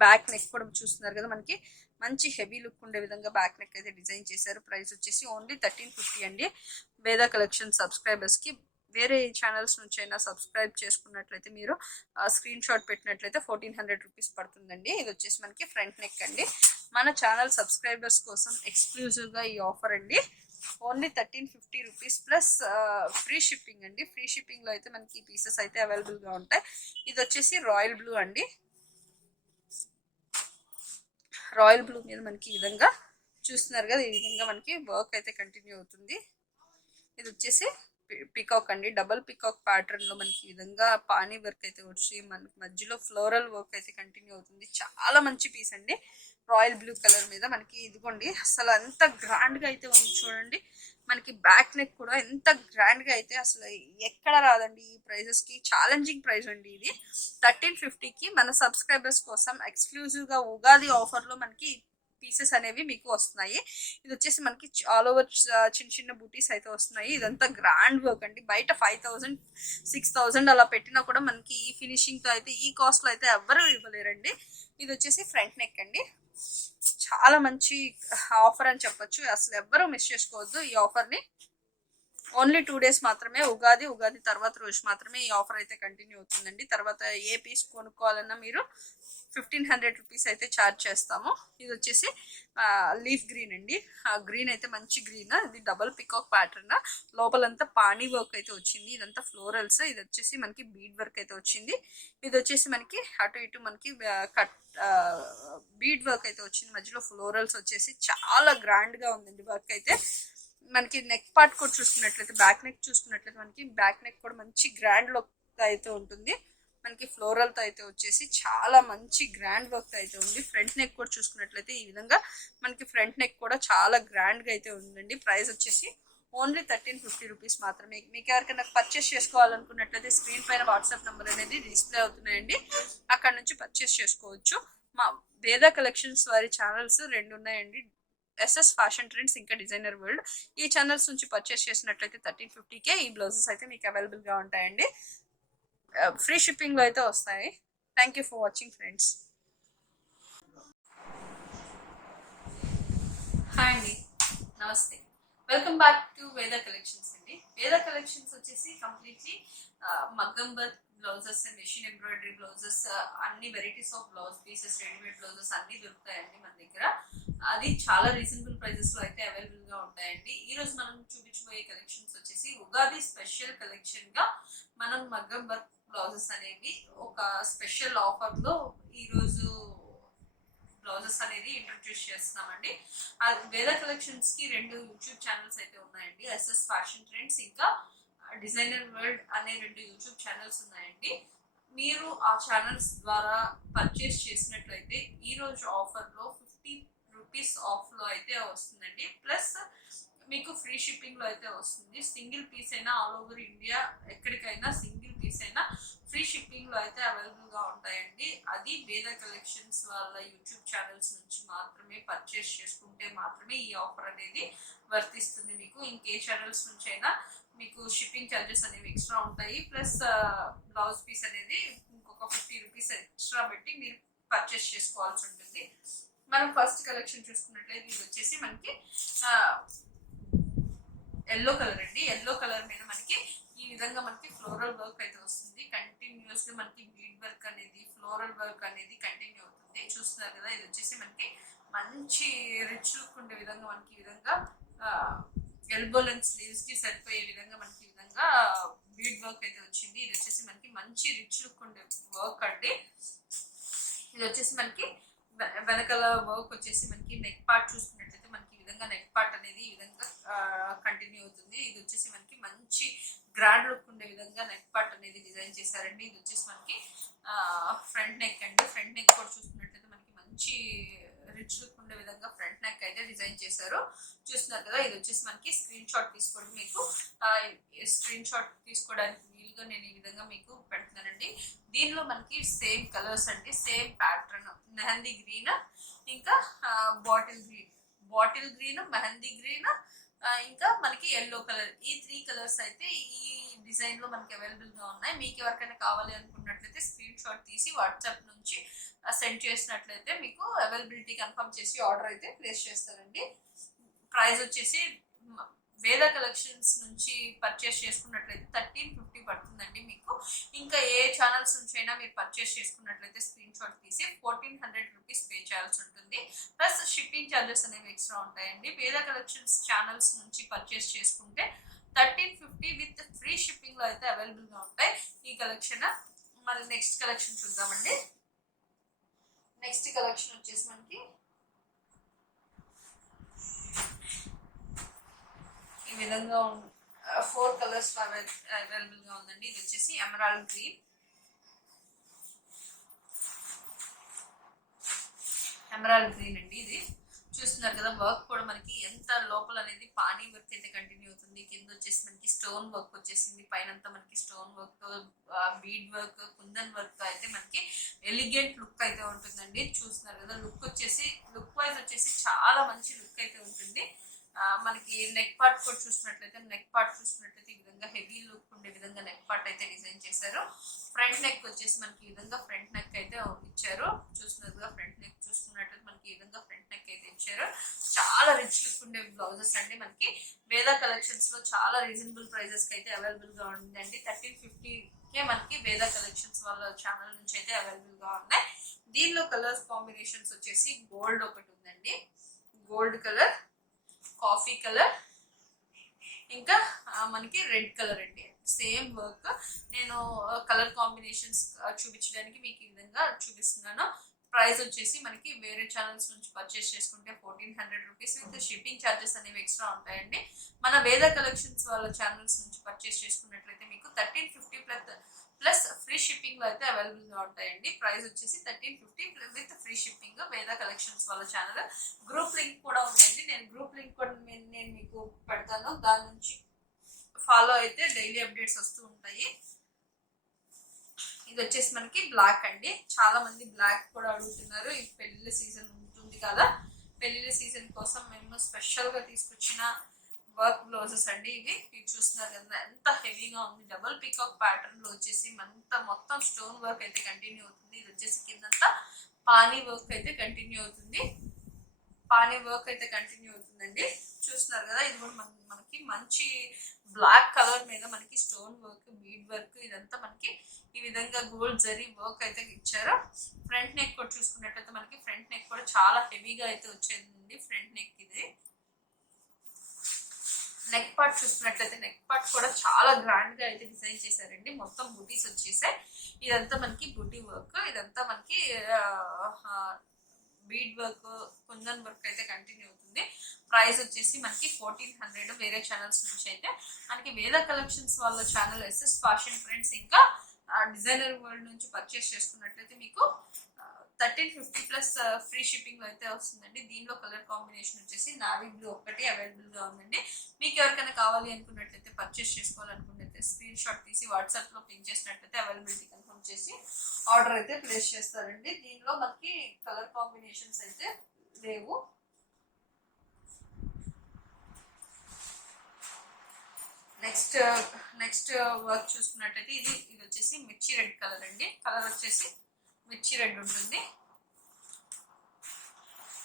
బ్యాక్ నెక్ కూడా చూస్తున్నారు కదా, మనకి మంచి హెవీ లుక్ ఉండే విధంగా బ్యాక్ నెక్ అయితే డిజైన్ చేశారు. ప్రైస్ వచ్చేసి ఓన్లీ 1350 అండి. వేద కలెక్షన్ సబ్స్క్రైబర్స్ కి వేరే ఛానల్స్ నుంచి అయినా సబ్స్క్రైబ్ చేసుకున్నట్లయితే మీరు స్క్రీన్ షాట్ పెట్టినట్లయితే 1400 రూపీస్ పడుతుందండి. ఇది వచ్చేసి మనకి ఫ్రంట్ నెక్ అండి. మన ఛానల్ సబ్స్క్రైబర్స్ కోసం ఎక్స్క్లూజివ్ గా ఈ ఆఫర్ అండి. Only 1350 rupees plus free shipping అండి. ఫ్రీ షిప్పింగ్ లో అయితే మనకి పీసెస్ అయితే అవైలబుల్ గా ఉంటాయి. ఇది వచ్చేసి రాయల్ బ్లూ అండి. రాయల్ బ్లూ మీద మనకి ఈ విధంగా చూస్తున్నారు కదా, ఈ విధంగా మనకి వర్క్ అయితే కంటిన్యూ అవుతుంది. ఇది వచ్చేసి పికాక్ అండి. డబల్ పికాక్ ప్యాటర్న్ లో మనకి ఈ విధంగా పానీ వర్క్ అయితే వచ్చి మనకి మధ్యలో ఫ్లోరల్ వర్క్ అయితే కంటిన్యూ అవుతుంది. చాలా మంచి పీస్ అండి. రాయల్ బ్లూ కలర్ మీద మనకి ఇదిగోండి, అసలు ఎంత గ్రాండ్ గా అయితే ఉంది చూడండి. మనకి బ్యాక్ నెక్ కూడా ఎంత గ్రాండ్ గా అయితే అసలు ఎక్కడ రాదండి. ఈ ప్రైజెస్ కి ఛాలెంజింగ్ ప్రైస్ అండి ఇది. 1350కి మన సబ్స్క్రైబర్స్ కోసం ఎక్స్క్లూజివ్ గా ఉగాది ఆఫర్ లో మనకి పీసెస్ అనేవి మీకు వస్తున్నాయి. ఇది వచ్చేసి మనకి ఆల్ ఓవర్ చిన్న చిన్న బూటీస్ అయితే వస్తున్నాయి. ఇదంతా గ్రాండ్ వర్క్ అండి. బయట 5000 6000 అలా పెట్టినా కూడా మనకి ఈ ఫినిషింగ్ తో అయితే ఈ కాస్ట్ లో అయితే ఎవ్వరూ ఇవ్వలేరండి. ఇది వచ్చేసి ఫ్రంట్ నెక్ అండి. చాలా మంచి ఆఫర్ అని చెప్పొచ్చు. అసలు ఎవ్వరూ మిస్ చేసుకోవద్దు ఈ ఆఫర్ ని. ఓన్లీ 2 days మాత్రమే, ఉగాది తర్వాత రోజు మాత్రమే ఈ ఆఫర్ అయితే కంటిన్యూ అవుతుందండి. తర్వాత ఏ పీస్ కొనుక్కోవాలన్నా మీరు 1500 రూపీస్ అయితే ఛార్జ్ చేస్తాము. ఇది వచ్చేసి లీఫ్ గ్రీన్ అండి. ఆ గ్రీన్ అయితే మంచి గ్రీన్. ఇది డబల్ పికాక్ ప్యాటర్న్, లోపలంతా పానీ వర్క్ అయితే వచ్చింది. ఇదంతా ఫ్లోరల్స్. ఇది వచ్చేసి మనకి బీడ్ వర్క్ అయితే వచ్చింది. ఇది వచ్చేసి మనకి అటు ఇటు మనకి కట్ బీడ్ వర్క్ అయితే వచ్చింది. మధ్యలో ఫ్లోరల్స్ వచ్చేసి చాలా గ్రాండ్ గా ఉందండి వర్క్ అయితే. మనకి నెక్ పార్ట్ కూడా చూసుకున్నట్లయితే, బ్యాక్ నెక్ చూసుకున్నట్లయితే మనకి బ్యాక్ నెక్ కూడా మంచి గ్రాండ్ లుక్ అయితే ఉంటుంది. మనకి ఫ్లోరల్ తో అయితే వచ్చేసి చాలా మంచి గ్రాండ్ వర్క్ అయితే ఉంది. ఫ్రంట్ నెక్ కూడా చూసుకున్నట్లయితే ఈ విధంగా మనకి ఫ్రంట్ నెక్ కూడా చాలా గ్రాండ్ గా అయితే ఉందండి. ప్రైస్ వచ్చేసి ఓన్లీ 1350 రూపీస్ మాత్రమే. మీకు ఎవరికైనా పర్చేస్ చేసుకోవాలనుకున్నట్లయితే స్క్రీన్ పైన వాట్సాప్ నెంబర్ అనేది డిస్ప్లే అవుతున్నాయండి. అక్కడ నుంచి పర్చేస్ చేసుకోవచ్చు. మా వేద కలెక్షన్స్ వారి ఛానల్స్ 2 ఉన్నాయండి, ఎస్ఎస్ ఫ్యాషన్ ట్రెండ్స్ ఇంకా డిజైనర్ వరల్డ్. ఈ ఛానల్స్ నుంచి పర్చేస్ చేసినట్లయితే 1350కే ఈ బ్లౌజెస్ అయితే మీకు అవైలబుల్ గా ఉంటాయండి. ఫ్రీ షిప్పింగ్ లో అయితే వస్తాయి. Thank you for watching friends. Hi అండి, నమస్తే. Welcome back to Veda collections అండి. వేద కలెక్షన్స్ వచ్చేసి కంప్లీట్లీ మగ్గం work blouses, machine embroidery blouses, అన్ని varieties of blouse pieces, readymade blouses అన్ని దొరుకుతాయండి మన దగ్గర. అది చాలా రీజనబుల్ ప్రైజెస్ లో అయితే అవైలబుల్ గా ఉంటాయండి. ఈ రోజు మనం చూపించబోయే కలెక్షన్స్ వచ్చేసి ఉగాది స్పెషల్ కలెక్షన్ గా మనం మగ్గం వర్క్ బ్లౌజెస్ అనేవి ఒక స్పెషల్ ఆఫర్ లో ఈ రోజు బ్లౌజెస్ అనేది ఇంట్రొడ్యూస్ చేస్తున్నామండి. వేద కలెక్షన్స్ కి 2 యూట్యూబ్ ఛానల్స్ అయితే ఉన్నాయండి. ఎస్ఎస్ ఫ్యాషన్ ట్రెండ్స్ ఇంకా డిజైనర్ వరల్డ్ అనే 2 యూట్యూబ్ ఛానల్స్ ఉన్నాయండి. మీరు ఆ ఛానల్స్ ద్వారా పర్చేస్ చేసినట్లయితే ఈ రోజు ఆఫర్ లో 50 రూపీస్ ఆఫ్ లో అయితే వస్తుందండి. ప్లస్ మీకు ఫ్రీ షిప్పింగ్ లో అయితే వస్తుంది. సింగిల్ పీస్ అయినా ఆల్ ఓవర్ ఇండియా ఎక్కడికైనా సింగిల్ పీస్ అయినా ఫ్రీ షిప్పింగ్ లో అయితే అవైలబుల్ గా ఉంటాయండి. అది వేద కలెక్షన్స్ వాళ్ళ యూట్యూబ్ ఛానల్స్ నుంచి మాత్రమే పర్చేస్ చేసుకుంటే మాత్రమే ఈ ఆఫర్ అనేది వర్తిస్తుంది మీకు. ఇంకే ఛానల్స్ నుంచి అయినా మీకు షిప్పింగ్ ఛార్జెస్ అనేవి ఎక్స్ట్రా ఉంటాయి. ప్లస్ బ్లౌజ్ పీస్ అనేది ఇంకొక 50 రూపీస్ ఎక్స్ట్రా పెట్టి మీరు పర్చేస్ చేసుకోవాల్సి ఉంటుంది. మనం ఫస్ట్ కలెక్షన్ చూసుకున్నట్లయితే ఇది వచ్చేసి మనకి ఎల్లో కలర్ అండి. ఎల్లో కలర్ మీద మనకి ఈ విధంగా మనకి ఫ్లోరల్ వర్క్ అయితే వస్తుంది. కంటిన్యూస్ గా మనకి బీడ్ వర్క్ అనేది, ఫ్లోరల్ వర్క్ అనేది కంటిన్యూ అవుతుంది. చూస్తున్నారు కదా, ఇది వచ్చేసి మనకి మంచి రిచ్ లుక్ ఉండే విధంగా మనకి ఈ విధంగా ఎల్బో లెంత్ స్లీవ్స్ కి సరిపోయే విధంగా మనకి ఈ విధంగా బీడ్ వర్క్ అయితే వచ్చింది. ఇది వచ్చేసి మనకి మంచి రిచ్ లుక్ ఉండే వర్క్ అండి. ఇది వచ్చేసి మనకి వెనకాల వర్క్ వచ్చేసి మనకి నెక్ పార్ట్ చూసుకున్నట్లయితే మనకి విధంగా నెక్ పార్ట్ అనేది ఈ విధంగా కంటిన్యూ అవుతుంది. ఇది వచ్చేసి మనకి మంచి గ్రాండ్ లుక్ ఉండే విధంగా నెక్ పార్ట్ అనేది డిజైన్ చేశారండి. ఇది వచ్చేసి మనకి ఫ్రంట్ నెక్ అండి. ఫ్రంట్ నెక్ కూడా చూసుకున్నట్లయితే మనకి మంచి రిచ్ లుక్ ఉండే విధంగా ఫ్రంట్ నెక్ అయితే డిజైన్ చేశారు. చూస్తున్నారు కదా, ఇది వచ్చేసి మనకి స్క్రీన్ షాట్ తీసుకోండి. మీకు స్క్రీన్ షాట్ తీసుకోవడానికి వీలుగా నేను ఈ విధంగా మీకు పెడుతున్నానండి. దీనిలో మనకి సేమ్ కలర్స్ అండి, సేమ్ ప్యాటర్న్ మెహందీ గ్రీన్, ఇంకా బాటిల్ గ్రీన్, మెహందీ గ్రీన్, ఇంకా మనకి ఎల్లో కలర్, ఈ 3 కలర్స్ అయితే ఈ డిజైన్ లో మనకి అవైలబుల్ గా ఉన్నాయి. మీకు ఎవరికైనా కావాలి అనుకున్నట్లయితే స్క్రీన్ షాట్ తీసి వాట్సాప్ నుంచి సెండ్ చేసినట్లయితే మీకు అవైలబిలిటీ కన్ఫర్మ్ చేసి ఆర్డర్ అయితే ప్లేస్ చేస్తారండి. ప్రైస్ వచ్చేసి వేద కలెక్షన్స్ నుంచి పర్చేస్ చేసుకున్నట్లయితే 1350 పడుతుందండి మీకు. ఇంకా ఏ ఛానల్స్ నుంచి అయినా మీరు పర్చేస్ చేసుకున్నట్లయితే స్క్రీన్ షాట్ తీసి 1400 రూపీస్ పే చేయాల్సి ఉంటుంది. ప్లస్ షిప్పింగ్ ఛార్జెస్ అనేవి ఎక్స్ట్రా ఉంటాయండి. వేద కలెక్షన్స్ ఛానల్స్ నుంచి పర్చేస్ చేసుకుంటే 1350 విత్ ఫ్రీ షిప్పింగ్ లో అయితే అవైలబుల్ గా ఉంటాయి ఈ కలెక్షన్. మరి నెక్స్ట్ కలెక్షన్ చూద్దామండి. నెక్స్ట్ కలెక్షన్ వచ్చేసి మనకి ఈ విధంగా 4 కలర్స్ అవైలబుల్ గా ఉందండి. ఇది వచ్చేసి ఎమరాల్డ్ గ్రీన్, అండి. ఇది చూస్తున్నారు కదా, వర్క్ కూడా మనకి ఎంత లోపల అనేది పానీ వర్క్ అయితే కంటిన్యూ అవుతుంది. కింద వచ్చేసి మనకి స్టోన్ వర్క్ వచ్చేసింది, పైన మనకి stone work, bead work, kundan work అయితే మనకి ఎలిగెంట్ లుక్ అయితే ఉంటుందండి. చూస్తున్నారు కదా, లుక్ వైజ్ వచ్చేసి చాలా మంచి లుక్ అయితే ఉంటుంది. మనకి నెక్ పార్ట్ కూడా చూసినట్లయితే ఈ విధంగా హెవీ లుక్ ఉండే విధంగా నెక్ పార్ట్ అయితే డిజైన్ చేశారు. ఫ్రంట్ నెక్ వచ్చేసి మనకి ఈ విధంగా ఫ్రంట్ నెక్ అయితే ఇచ్చారు. చూస్తున్నారు కదా, ఫ్రంట్ నెక్ చూసుకున్నట్లయితే మనకి ఈ విధంగా ఫ్రంట్ నెక్ అయితే ఇచ్చారు. చాలా రిచ్ లుక్ ఉండే బ్లౌజెస్ అండి. మనకి వేద కలెక్షన్స్ లో చాలా రీజనబుల్ ప్రైజెస్ కి అయితే అవైలబుల్ గా ఉందండి. 1350కే మనకి వేద కలెక్షన్స్ వాళ్ళ ఛానల్ నుంచి అయితే అవైలబుల్ గా ఉన్నాయి. దీనిలో కలర్స్ కాంబినేషన్స్ వచ్చేసి గోల్డ్ ఒకటి ఉందండి, గోల్డ్ కలర్, కాఫీ కలర్, ఇంకా మనకి రెడ్ కలర్ అండి. సేమ్ వర్క్ నేను కలర్ కాంబినేషన్స్ చూపించడానికి మీకు ఈ విధంగా చూపిస్తున్నాను. ప్రైస్ వచ్చేసి మనకి వేరే ఛానల్స్ నుంచి పర్చేస్ చేసుకుంటే 1400 రూపీస్ విత్ షిప్పింగ్ ఛార్జెస్ అనేవి ఎక్స్ట్రా ఉంటాయండి. మన వేద కలెక్షన్స్ వాళ్ళ ఛానల్స్ నుంచి పర్చేస్ చేసుకున్నట్లయితే మీకు 1350 ప్లస్ ఫ్రీ షిప్పింగ్ లో అయితే అవైలబుల్ గా ఉంటాయండి. ప్రైస్ వచ్చేసి 1350 విత్ ఫ్రీ షిప్పింగ్. వేద కలెక్షన్స్ వాళ్ళ ఛానల్ గ్రూప్ లింక్ కూడా ఉందండి. నేను గ్రూప్ లింక్ కూడా నేను మీకు పెడతాను. దాని నుంచి ఫాలో అయితే డైలీ అప్డేట్స్ వస్తూ ఉంటాయి. ఇది వచ్చేసి మనకి బ్లాక్ అండి. చాలా మంది బ్లాక్ కూడా అడుగుతున్నారు. ఈ పెళ్లిళ్ళ సీజన్ ఉంటుంది కదా, పెళ్లిళ్ళ సీజన్ కోసం మేము స్పెషల్ గా తీసుకొచ్చిన వర్క్ బ్లౌజెస్ అండి. ఇవి చూస్తున్నారు కదా, ఎంత హెవీగా ఉంది. డబుల్ పీకాక్ ప్యాటర్న్ లో వచ్చేసి మొత్తం స్టోన్ వర్క్ అయితే కంటిన్యూ అవుతుంది. ఇది వచ్చేసి కిందంతా పానీ వర్క్ అయితే కంటిన్యూ అవుతుందండి. చూస్తున్నారు కదా, ఇది కూడా మనకి మంచి బ్లాక్ కలర్ మీద మనకి స్టోన్ వర్క్, బీడ్ వర్క్, ఇదంతా మనకి ఈ విధంగా గోల్డ్ జరీ వర్క్ అయితే ఇచ్చారు. ఫ్రంట్ నెక్ కూడా చూసుకున్నట్లయితే మనకి ఫ్రంట్ నెక్ కూడా చాలా హెవీగా అయితే వచ్చేది ఫ్రంట్ నెక్. ఇది నెక్ పార్ట్ చూసుకున్నట్లయితే నెక్ పార్ట్ కూడా చాలా గ్రాండ్ గా అయితే డిజైన్ చేశారండి. మొత్తం బూటీస్ వచ్చేసాయి. ఇదంతా మనకి బూటీ వర్క్, ఇదంతా మనకి బీడ్ వర్క్, కుందన్ వర్క్ అయితే కంటిన్యూ అవుతుంది. ప్రైస్ వచ్చేసి మనకి 1400 వేరే ఛానల్స్ నుంచి అయితే. మనకి వేద కలెక్షన్స్ వాళ్ళ ఛానల్ ఎస్ఎస్ ఫ్యాషన్ ఫ్రెండ్స్ ఇంకా డిజైనర్ వరల్డ్ నుంచి పర్చేస్ చేసుకున్నట్లయితే మీకు 1350 ప్లస్ ఫ్రీ షిప్పింగ్ లో అయితే వస్తుందండి. దీనిలో కలర్ కాంబినేషన్ వచ్చేసి నావీ బ్లూ ఒక్కటి అవైలబుల్ గా ఉందండి. మీకు ఎవరికైనా కావాలి అనుకున్నట్లయితే పర్చేస్ చేసుకోవాలనుకున్నట్లయితే స్క్రీన్ షాట్ తీసి వాట్సాప్ లో పిన్ చేసినట్లయితే అవైలబిలిటీ కన్ఫర్మ్ చేసి ఆర్డర్ అయితే ప్లేస్ చేస్తారండి. దీనిలో మనకి కలర్ కాంబినేషన్స్ అయితే లేవు. నెక్స్ట్ వర్క్ చూసుకున్నట్టయితే ఇది వచ్చేసి మిర్చి రెడ్ కలర్ అండి. కలర్ వచ్చేసి మిర్చి రెడ్ ఉంటుంది.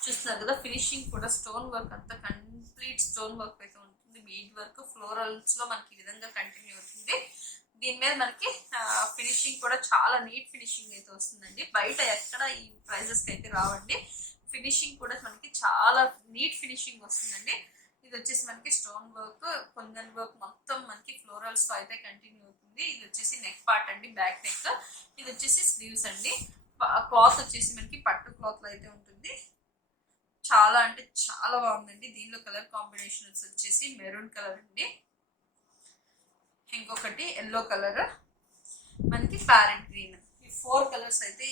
చూస్తున్నారు కదా, ఫినిషింగ్ కూడా స్టోన్ వర్క్ అంతా కంప్లీట్ స్టోన్ వర్క్ అయితే ఉంటుంది. బీడ్ వర్క్ ఫ్లోరల్స్ లో మనకి ఈ విధంగా కంటిన్యూ అవుతుంది. దీని మీద మనకి ఫినిషింగ్ కూడా చాలా నీట్ ఫినిషింగ్ అయితే వస్తుందండి. బయట ఎక్కడ ఈ ప్రైజెస్ కి అయితే రావండి. ఫినిషింగ్ కూడా మనకి చాలా నీట్ ఫినిషింగ్ వస్తుందండి. ఇది వచ్చేసి మనకి స్టోన్ వర్క్, కుందన్ వర్క్ మొత్తం మనకి ఫ్లోరల్స్ తో అయితే కంటిన్యూ అవుతుంది. ఇది వచ్చేసి నెక్ పార్ట్ అండి, బ్యాక్ నెక్. ఇది వచ్చేసి స్లీవ్స్ అండి. క్లాత్ వచ్చేసి మనకి పట్టు క్లాత్ లో అయితే ఉంటుంది. చాలా అంటే చాలా బాగుందండి. దీనిలో కలర్ కాంబినేషన్స్ వచ్చేసి మెరూన్ కలర్ అండి, ఇంకొకటి ఎల్లో కలర్, మనకి ప్యారెట్ గ్రీన్. ఈ 4 కలర్స్ అయితే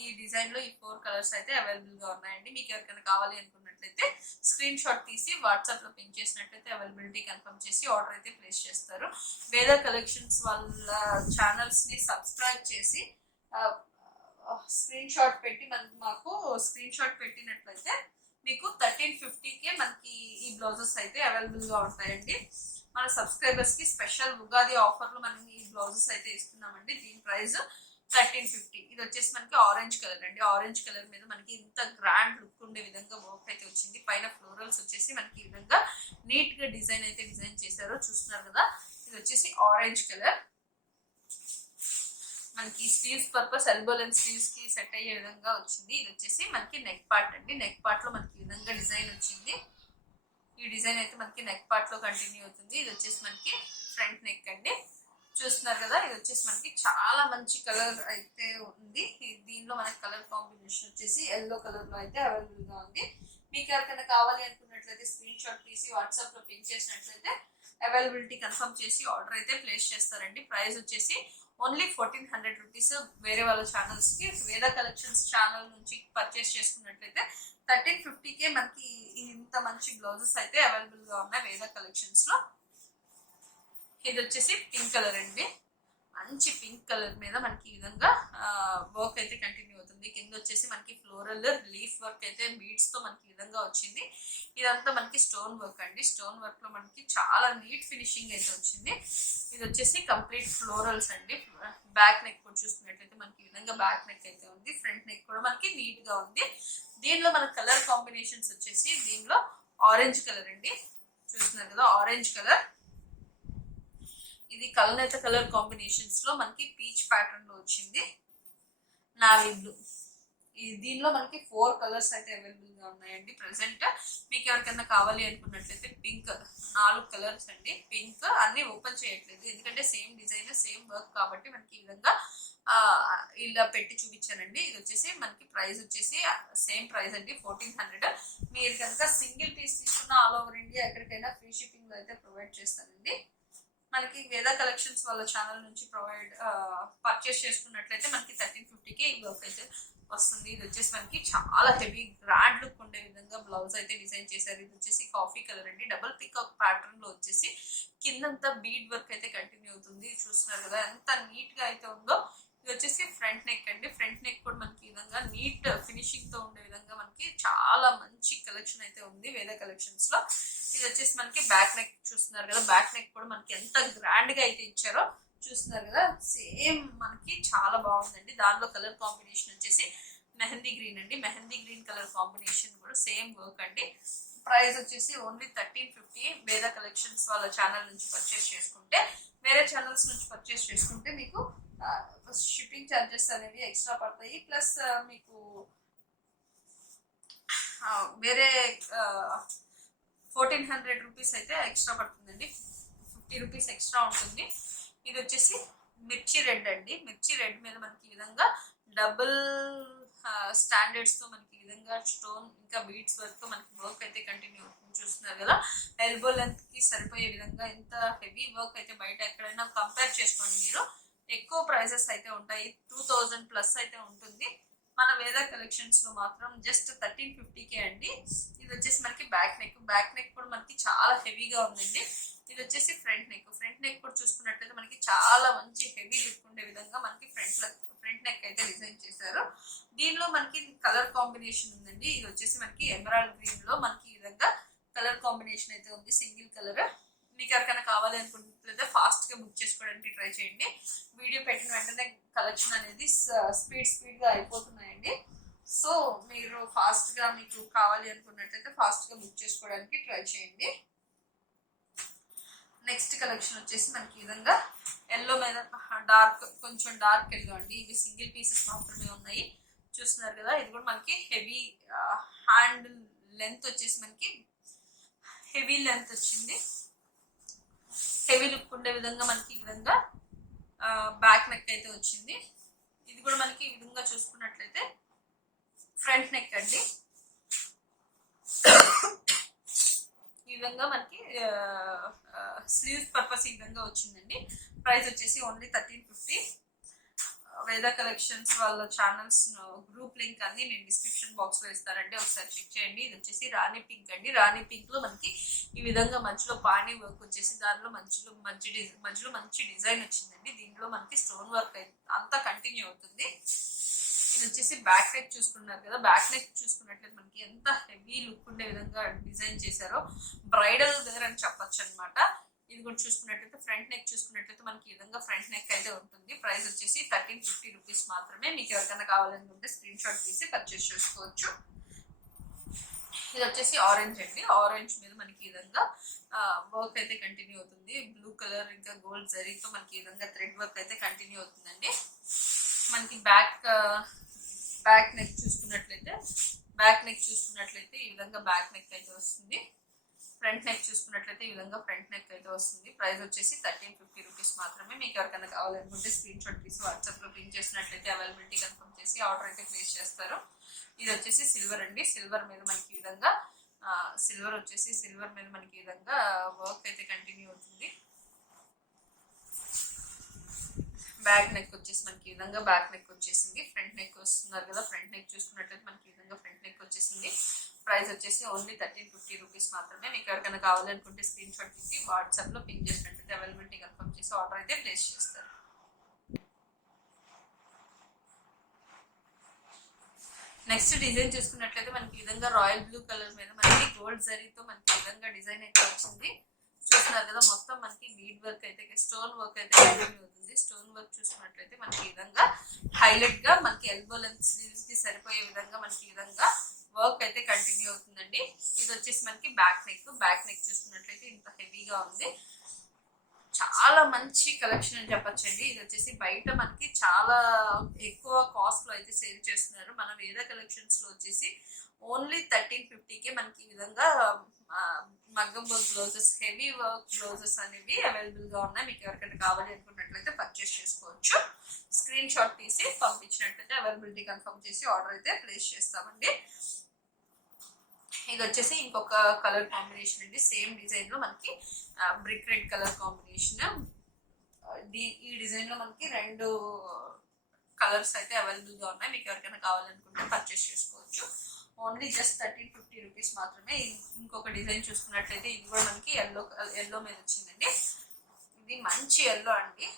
ఈ డిజైన్ లో ఈ 4 కలర్స్ అయితే అవైలబుల్ గా ఉన్నాయండి. మీకు ఎవరికైనా కావాలి అనుకున్నట్లయితే స్క్రీన్ షాట్ తీసి వాట్సాప్ లో పిన్ చేసినట్లయితే అవైలబిలిటీ కన్ఫర్మ్ చేసి ఆర్డర్ అయితే ప్లేస్ చేస్తారు. వేద కలెక్షన్స్ వాళ్ళ ఛానల్స్ ని సబ్స్క్రైబ్ చేసి స్క్రీన్ షాట్ పెట్టి మాకు స్క్రీన్ షాట్ పెట్టినట్లయితే మీకు 1350కే మనకి ఈ బ్లౌజెస్ అయితే అవైలబుల్ గా ఉంటాయండి. మన సబ్స్క్రైబర్స్ కి స్పెషల్ ఉగాది ఆఫర్ లో మనం ఈ బ్లౌజెస్ అయితే ఇస్తున్నామండి. దీని ప్రైస్ 1350. ఇది వచ్చేసి మనకి ఆరెంజ్ కలర్ అండి. ఆరెంజ్ కలర్ మీద మనకి ఇంత గ్రాండ్ లుక్ ఉండే విధంగా వర్క్ అయితే వచ్చింది. పైన ఫ్లోరల్స్ వచ్చేసి మనకి ఈ విధంగా నీట్ గా డిజైన్ అయితే డిజైన్ చేశారు, చూస్తున్నారు కదా. ఇది వచ్చేసి ఆరెంజ్ కలర్, మనకి sleeves purpose elbow length sleeves కి సెట్ అయ్యే విధంగా వచ్చింది. ఇది వచ్చేసి మనకి నెక్ పార్ట్ అండి. నెక్ పార్ట్ లో మనకి ఈ విధంగా డిజైన్ వచ్చింది. ఈ డిజైన్ అయితే మనకి నెక్ పార్ట్ లో కంటిన్యూ అవుతుంది. ఇది వచ్చేసి మనకి ఫ్రంట్ నెక్ అండి, చూస్తున్నారు కదా. ఇది వచ్చేసి మనకి చాలా మంచి కలర్ అయితే ఉంది. దీనిలో మనకి కలర్ కాంబినేషన్ వచ్చేసి ఎల్లో కలర్ లో అయితే అవైలబుల్ గా ఉంది. మీకు ఎవరికైనా కావాలి అనుకున్నట్లయితే స్క్రీన్ షాట్ తీసి వాట్సాప్ లో పిన్ చేసినట్లయితే అవైలబిలిటీ కన్ఫర్మ్ చేసి ఆర్డర్ అయితే ప్లేస్ చేస్తారండి. ప్రైస్ వచ్చేసి ఓన్లీ 1400 రూపీస్. వేరే వాళ్ళ ఛానల్స్ కి వేద కలెక్షన్స్ ఛానల్ నుంచి పర్చేస్ చేసుకున్నట్లయితే 1350కే మనకి ఇంత మంచి బ్లౌజెస్ అయితే అవైలబుల్ గా ఉన్నాయి వేద కలెక్షన్స్ లో. ఇది వచ్చేసి పింక్ కలర్ అండి, మంచి పింక్ కలర్ మీద మనకి ఈ విధంగా వర్క్ అయితే కంటిన్యూ అవుతుంది. కింద వచ్చేసి మనకి ఫ్లోరల్ లీఫ్ వర్క్ అయితే బీడ్స్ తో మనకి ఈ విధంగా వచ్చింది. ఇదంతా మనకి స్టోన్ వర్క్ అండి. స్టోన్ వర్క్ లో మనకి చాలా నీట్ ఫినిషింగ్ అయితే వచ్చింది. ఇది వచ్చేసి కంప్లీట్ ఫ్లోరల్స్ అండి. బ్యాక్ నెక్ కూడా చూసుకున్నట్లయితే మనకి ఈ విధంగా బ్యాక్ నెక్ అయితే ఉంది. ఫ్రంట్ నెక్ కూడా మనకి నీట్ గా ఉంది. దీనిలో మన కలర్ కాంబినేషన్స్ వచ్చేసి దీనిలో ఆరెంజ్ కలర్ అండి, చూస్తున్నారు కదా ఆరెంజ్ కలర్. ఇది కలనేత కలర్ కాంబినేషన్స్ లో మనకి పీచ్ ప్యాటర్న్ లో వచ్చింది, నావీ బ్లూ. దీనిలో మనకి 4 కలర్స్ అయితే అవైలబుల్ గా ఉన్నాయండి ప్రెసెంట్. మీకు ఎవరికైనా కావాలి అనుకున్నట్లయితే పింక్ 4 కలర్స్ అండి. పింక్ అన్ని ఓపెన్ చేయట్లేదు ఎందుకంటే సేమ్ డిజైన్ సేమ్ వర్క్ కాబట్టి మనకి ఈ విధంగా ఇలా పెట్టి చూపించానండి. ఇది వచ్చేసి మనకి ప్రైస్ వచ్చేసి సేమ్ ప్రైస్ అండి 1400. మీరు కనుక సింగిల్ పీస్ తీసుకున్న ఆల్ ఓవర్ ఇండియా ఎక్కడికైనా ఫ్రీ షిప్పింగ్ లో అయితే ప్రొవైడ్ చేస్తానండి. మనకి వేద కలెక్షన్స్ వాళ్ళ ఛానల్ నుంచి పర్చేస్ చేసుకున్నట్లయితే మనకి 1350కే ఈ వర్క్ అయితే వస్తుంది. ఇది వచ్చేసి మనకి చాలా హెవీ గ్రాండ్ లుక్ ఉండే విధంగా బ్లౌజ్ అయితే డిజైన్ చేశారు. ఇది వచ్చేసి కాఫీ కలర్ అండి. డబుల్ పికాక్ ప్యాటర్న్ లో వచ్చేసి కిందంతా బీడ్ వర్క్ అయితే కంటిన్యూ అవుతుంది, చూస్తున్నారు కదా ఎంత నీట్ గా అయితే ఉందో. ఇది వచ్చేసి ఫ్రంట్ నెక్ అండి. ఫ్రంట్ నెక్ కూడా మనకి ఈ విధంగా నీట్ ఫినిషింగ్ తో ఉండే విధంగా మనకి చాలా మంచి కలెక్షన్ అయితే ఉంది వేద కలెక్షన్స్ లో. ఇది వచ్చేసి మనకి బ్యాక్ నెక్ చూస్తున్నారు కదా. బ్యాక్ నెక్ కూడా మనకి ఎంత గ్రాండ్ గా అయితే ఇచ్చారో చూస్తున్నారు కదా. సేమ్ మనకి చాలా బాగుందండి. దానిలో కలర్ కాంబినేషన్ వచ్చేసి మెహందీ గ్రీన్ అండి. మెహందీ గ్రీన్ కలర్ కాంబినేషన్ కూడా సేమ్ వర్క్ అండి. ప్రైస్ వచ్చేసి ఓన్లీ 1350. వేద కలెక్షన్స్ వాళ్ళ ఛానల్ నుంచి పర్చేస్ చేసుకుంటే, వేరే ఛానల్స్ నుంచి పర్చేస్ చేసుకుంటే మీకు షిప్పింగ్ ఛార్జెస్ అనేవి ఎక్స్ట్రా పడతాయి. ప్లస్ మీకు వేరే 1400 రూపీస్ అయితే ఎక్స్ట్రా పడుతుందండి. 50 రూపీస్ ఎక్స్ట్రా ఉంటుంది. ఇది వచ్చేసి మిర్చి రెడ్ అండి. మిర్చి రెడ్ మీద మనకి ఈ విధంగా డబుల్ స్టాండర్డ్స్ తో మనకి ఈ విధంగా స్టోన్ ఇంకా బీడ్స్ వర్క్ తో మనకి వర్క్ అయితే కంటిన్యూ అవుతుంది, చూస్తున్నారు కదా. ఎల్బో లెంత్ కి సరిపోయే విధంగా ఇంత హెవీ వర్క్ అయితే బయట ఎక్కడైనా కంపేర్ చేసుకోండి మీరు, ఎక్కువ ప్రైసెస్ అయితే ఉంటాయి. 2000 ప్లస్ అయితే ఉంటుంది. మన వేద కలెక్షన్స్ లో మాత్రం జస్ట్ 1350కే అండి. ఇది వచ్చేసి మనకి బ్యాక్ నెక్. బ్యాక్ నెక్ కూడా మనకి చాలా హెవీగా ఉందండి. ఇది వచ్చేసి ఫ్రంట్ నెక్. ఫ్రంట్ నెక్ కూడా చూసుకున్నట్లయితే మనకి చాలా మంచి హెవీ లుక్ ఉండే విధంగా మనకి ఫ్రంట్ నెక్ అయితే డిజైన్ చేశారు. దీనిలో మనకి కలర్ కాంబినేషన్ ఉందండి. ఇది వచ్చేసి మనకి ఎమరాల్డ్ గ్రీన్ లో మనకి ఈ విధంగా కలర్ కాంబినేషన్ అయితే ఉంది, సింగిల్ కలర్. మీకు ఎవరికైనా కావాలి అనుకుంటే ఫాస్ట్ గా బుక్ చేసుకోవడానికి ట్రై చేయండి. వీడియో పెట్టిన వెంటనే కలెక్షన్ అనేది స్పీడ్ గా అయిపోతున్నాయండి. సో మీరు ఫాస్ట్ గా మీకు కావాలి అనుకున్నట్లయితే ఫాస్ట్ గా బుక్ చేసుకోవడానికి ట్రై చేయండి. నెక్స్ట్ కలెక్షన్ వచ్చేసి మనకి ఈ విధంగా ఎల్లో మీద కొంచెం డార్క్ ఎల్లో అండి. ఇవి సింగిల్ పీసెస్ మాత్రమే ఉన్నాయి, చూస్తున్నారు కదా. ఇది కూడా మనకి హెవీ హ్యాండ్ లెంత్ వచ్చేసి మనకి హెవీ లెంత్ వచ్చింది. హెవీ లుక్ ఉండే విధంగా మనకి ఈ విధంగా బ్యాక్ నెక్ అయితే వచ్చింది. ఇది కూడా మనకి ఈ విధంగా చూసుకున్నట్లయితే ఫ్రంట్ నెక్ అండి. ఈ విధంగా మనకి స్లీవ్స్ పర్పస్ ఈ విధంగా వచ్చిందండి. ప్రైస్ వచ్చేసి ఓన్లీ 1350. వేద కలెక్షన్స్ వాళ్ళ ఛానల్స్ గ్రూప్ లింక్ అన్ని నేను డిస్క్రిప్షన్ బాక్స్ లో ఇస్తానండి, ఒకసారి చెక్ చేయండి. ఇది వచ్చేసి రాణి పింక్ అండి. రాణి పింక్ లో మనకి ఈ విధంగా మధ్యలో పానీ వర్క్ వచ్చేసి దానిలో మధ్యలో మంచి డిజైన్ వచ్చిందండి. దీంట్లో మనకి స్టోన్ వర్క్ అంతా కంటిన్యూ అవుతుంది. ఇది వచ్చేసి బ్యాక్ నెక్ చూసుకున్నారు కదా, బ్యాక్ నెక్ చూసుకున్నట్లయితే మనకి ఎంత హెవీ లుక్ ఉండే విధంగా డిజైన్ చేశారో బ్రైడల్ వేర్ అని చెప్పొచ్చు అనమాట. ఇది కూడా చూసుకున్నట్లయితే ఫ్రంట్ నెక్ చూసుకున్నట్లయితే మనకి ఈ విధంగా ఫ్రంట్ నెక్ అయితే ఉంటుంది. ప్రైస్ వచ్చేసి 1350 రూపీస్ మాత్రమే. మీకు ఎవరికైనా కావాలనుకుంటే స్క్రీన్ షాట్ తీసి పర్చేస్ చేసుకోవచ్చు. ఇది వచ్చేసి ఆరెంజ్ అండి. ఆరెంజ్ మీద మనకి ఈ విధంగా వర్క్ అయితే కంటిన్యూ అవుతుంది. బ్లూ కలర్ ఇంకా గోల్డ్ జరీతో మనకి ఈ విధంగా థ్రెడ్ వర్క్ అయితే కంటిన్యూ అవుతుందండి. మనకి బ్యాక్ నెక్ చూసుకున్నట్లయితే ఈ విధంగా బ్యాక్ నెక్ అయితే వస్తుంది. ఫ్రంట్ నెక్ చూసుకున్నట్లయితే ఈ విధంగా ఫ్రంట్ నెక్ అయితే వస్తుంది. ప్రైస్ వచ్చేసి 1350 రూపీస్ మాత్రమే. మీకు ఎవరికైనా కావాలనుకుంటే స్క్రీన్ షాట్ తీసి వాట్సాప్ లో పింక్ చేసినట్లయితే అవైలబిలిటీ కన్ఫర్మ్ చేసి ఆర్డర్ అయితే ప్లేస్ చేస్తారు. ఇది వచ్చేసి సిల్వర్ అండి. సిల్వర్ మీద మనకి ఈ విధంగా వర్క్ అయితే కంటిన్యూ అవుతుంది. బ్యాక్ నెక్ వచ్చేసి మనకి ఈ విధంగా బ్యాక్ నెక్ వచ్చేసింది. ఫ్రంట్ నెక్ వస్తున్నారు కదా, ఫ్రంట్ నెక్ చూసుకున్నట్లయితే మనకి ఈ విధంగా ఫ్రంట్ నెక్ వచ్చేసింది. ప్రైస్ వచ్చేసి ఓన్లీ 1350 రూపీస్ మాత్రమే. మీకు ఎవరికైనా కావాలనుకుంటే స్క్రీన్ షాట్ తీసి వాట్సాప్ లో పింక్ చేసినట్లయితే అవైలబిలిటీ కన్ఫర్మ్ చేసి ఆర్డర్ అయితే ప్లేస్ చేస్తారు. నెక్స్ట్ డిజైన్ చూసుకున్నట్లయితే మనకి ఈ విధంగా రాయల్ బ్లూ కలర్ మీద మనకి గోల్డ్ జరీతో మనకి ఈ విధంగా డిజైన్ అయితే వచ్చింది. చూస్తున్నారు కదా, మొత్తం మనకి బీడ్ వర్క్ అయితే స్టోన్ వర్క్ అయితే కంటిన్యూ అవుతుంది. స్టోన్ వర్క్ చూసుకున్నట్లయితే మనకి ఈ విధంగా హైలైట్ గా మనకి ఎల్బో లెంత్ స్లీవ్స్ కి సరిపోయే విధంగా మనకి ఈ విధంగా వర్క్ అయితే కంటిన్యూ అవుతుందండి. ఇది వచ్చేసి మనకి బ్యాక్ నెక్ చూసుకున్నట్లయితే ఇంత హెవీగా ఉంది. చాలా మంచి కలెక్షన్ అని చెప్పొచ్చండి. ఇది వచ్చేసి బయట మనకి చాలా ఎక్కువ కాస్ట్ లో అయితే సేల్ చేస్తున్నారు. మన వేద కలెక్షన్స్ లో వచ్చేసి ఓన్లీ 1350కే మనకి ఈ విధంగా మగ్గం work blouses, heavy work blouses అనేవి అవైలబుల్ గా ఉన్నాయి. మీకు ఎవరికైనా కావాలి అనుకున్నట్లయితే పర్చేస్ చేసుకోవచ్చు. స్క్రీన్ షాట్ తీసి పంపించినట్లయితే అవైలబిలిటీ కన్ఫర్మ్ చేసి ఆర్డర్ అయితే ప్లేస్ చేస్తామండి. ఇది వచ్చేసి ఇంకొక కలర్ కాంబినేషన్ అండి. సేమ్ డిజైన్ లో మనకి బ్రిక్ రెడ్ కలర్ కాంబినేషన్. ఈ డిజైన్ లో మనకి 2 కలర్స్ అయితే అవైలబుల్ గా ఉన్నాయి. మీకు ఎవరికైనా కావాలనుకుంటే పర్చేస్ చేసుకోవచ్చు. ఓన్లీ జస్ట్ 1350 రూపీస్ మాత్రమే. ఇంకొక డిజైన్ చూసుకున్నట్లయితే ఇది కూడా మనకి ఎల్లో మీద వచ్చిందండి. ఇది మంచి ఎల్లో అండి.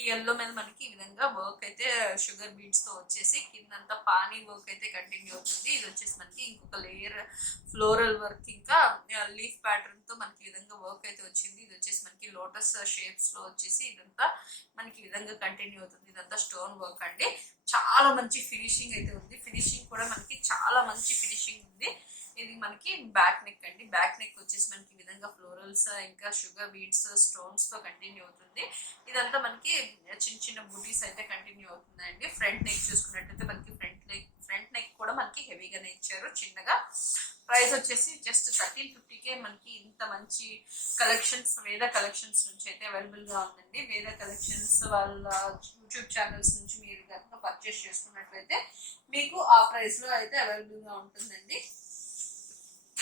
ఈ ఎల్లో మీద మనకి ఈ విధంగా వర్క్ అయితే షుగర్ బీడ్స్ తో వచ్చేసి కిందంతా పానీ వర్క్ అయితే కంటిన్యూ అవుతుంది. ఇది వచ్చేసి మనకి ఇంకొక లేయర్ ఫ్లోరల్ వర్క్ ఇంకా లీఫ్ ప్యాటర్న్ తో మనకి ఈ విధంగా వర్క్ అయితే వచ్చింది. ఇది వచ్చేసి మనకి లోటస్ షేప్స్ లో వచ్చేసి ఇదంతా మనకి ఈ విధంగా కంటిన్యూ అవుతుంది. ఇదంతా స్టోన్ వర్క్ అండి. చాలా మంచి ఫినిషింగ్ అయితే ఉంది. ఫినిషింగ్ కూడా మనకి చాలా మంచి ఫినిషింగ్ ఉంది. ఇది మనకి బ్యాక్ నెక్ అండి. బ్యాక్ నెక్ వచ్చేసి మనకి ఈ విధంగా ఫ్లోరల్స్ ఇంకా షుగర్ బీడ్స్ స్టోన్స్ తో కంటిన్యూ అవుతుంది. ఇదంతా మనకి చిన్న చిన్న బూటీస్ అయితే కంటిన్యూ అవుతుందండి. ఫ్రంట్ నెక్ చూసుకున్నట్టయితే మనకి ఫ్రంట్ నెక్ కూడా మనకి హెవీగానే ఇచ్చారు చిన్నగా. ప్రైస్ వచ్చేసి జస్ట్ 1350కే మనకి ఇంత మంచి కలెక్షన్స్ వేద కలెక్షన్స్ నుంచి అయితే అవైలబుల్ గా ఉందండి. వేద కలెక్షన్స్ వాళ్ళ యూట్యూబ్ ఛానల్స్ నుంచి మీరు కనుక పర్చేస్ చేసుకున్నట్లయితే మీకు ఆ ప్రైస్ లో అయితే అవైలబుల్ గా ఉంటుందండి.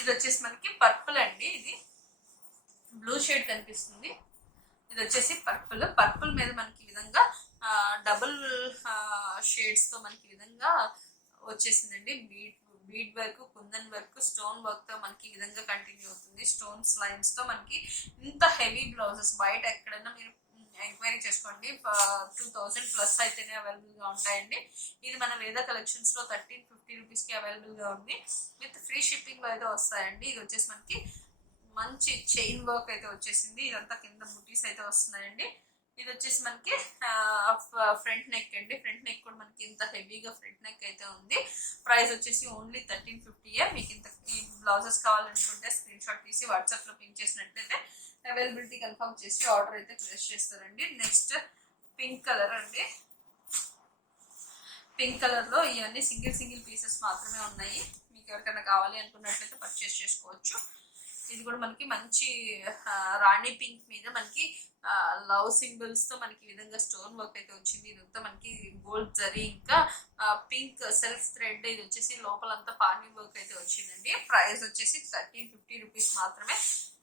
ఇది వచ్చేసి మనకి పర్పుల్ అండి. ఇది బ్లూ షేడ్ కనిపిస్తుంది. ఇది వచ్చేసి పర్పుల్ మీద మనకి ఈ విధంగా డబుల్ షేడ్స్ తో మనకి ఈ విధంగా వచ్చేసిందండి. Bead work, kundan work, stone work తో మనకి ఈ విధంగా కంటిన్యూ అవుతుంది. స్టోన్స్ లైన్స్ తో మనకి ఇంత హెవీ బ్లౌజెస్ బయట ఎక్కడైనా మీరు ఎంక్వైరీ చేసుకోండి 2000 ప్లస్ అయితేనే అవైలబుల్ గా ఉంటాయండి. ఇది మన వేద కలెక్షన్స్ లో 1350 రూపీస్ కి అవైలబుల్ గా ఉంది. విత్ ఫ్రీ షిప్పింగ్ లో అయితే వస్తాయండి. ఇది వచ్చేసి మనకి మంచి చైన్ వర్క్ అయితే వచ్చేసింది. ఇదంతా కింద బుటీస్ అయితే వస్తున్నాయండి. ఇది వచ్చేసి మనకి ఫ్రంట్ నెక్ అండి. ఫ్రంట్ నెక్ కూడా మనకి ఇంత హెవీగా ఫ్రంట్ నెక్ అయితే ఉంది. ప్రైస్ వచ్చేసి ఓన్లీ 1350. మీకు ఇంత ఈ బ్లౌజెస్ కావాలనుకుంటే స్క్రీన్ షాట్ తీసి వాట్సాప్ లో పింక్ చేసినట్లయితే అవైలబిలిటీ కన్ఫర్మ్ చేసి ఆర్డర్ అయితే ప్లేస్ చేస్తారండి. నెక్స్ట్ పింక్ కలర్ అండి. పింక్ కలర్ లో ఇవన్నీ సింగిల్ పీసెస్ మాత్రమే ఉన్నాయి. మీకు ఎవరికైనా కావాలి అనుకున్నట్లయితే పర్చేస్ చేసుకోవచ్చు. ఇది కూడా మనకి మంచి రాణి పింక్ మీద మనకి లవ్ సింబల్స్ తో మనకి ఈ విధంగా స్టోన్ వర్క్ అయితే వచ్చింది. ఇదంతా మనకి గోల్డ్ జరీ ఇంకా పింక్ సెల్ఫ్ థ్రెడ్, ఇది వచ్చేసి లోపలంతా పానీ వర్క్ అయితే వచ్చిందండి. ప్రైస్ వచ్చేసి 1350 రూపీస్ మాత్రమే.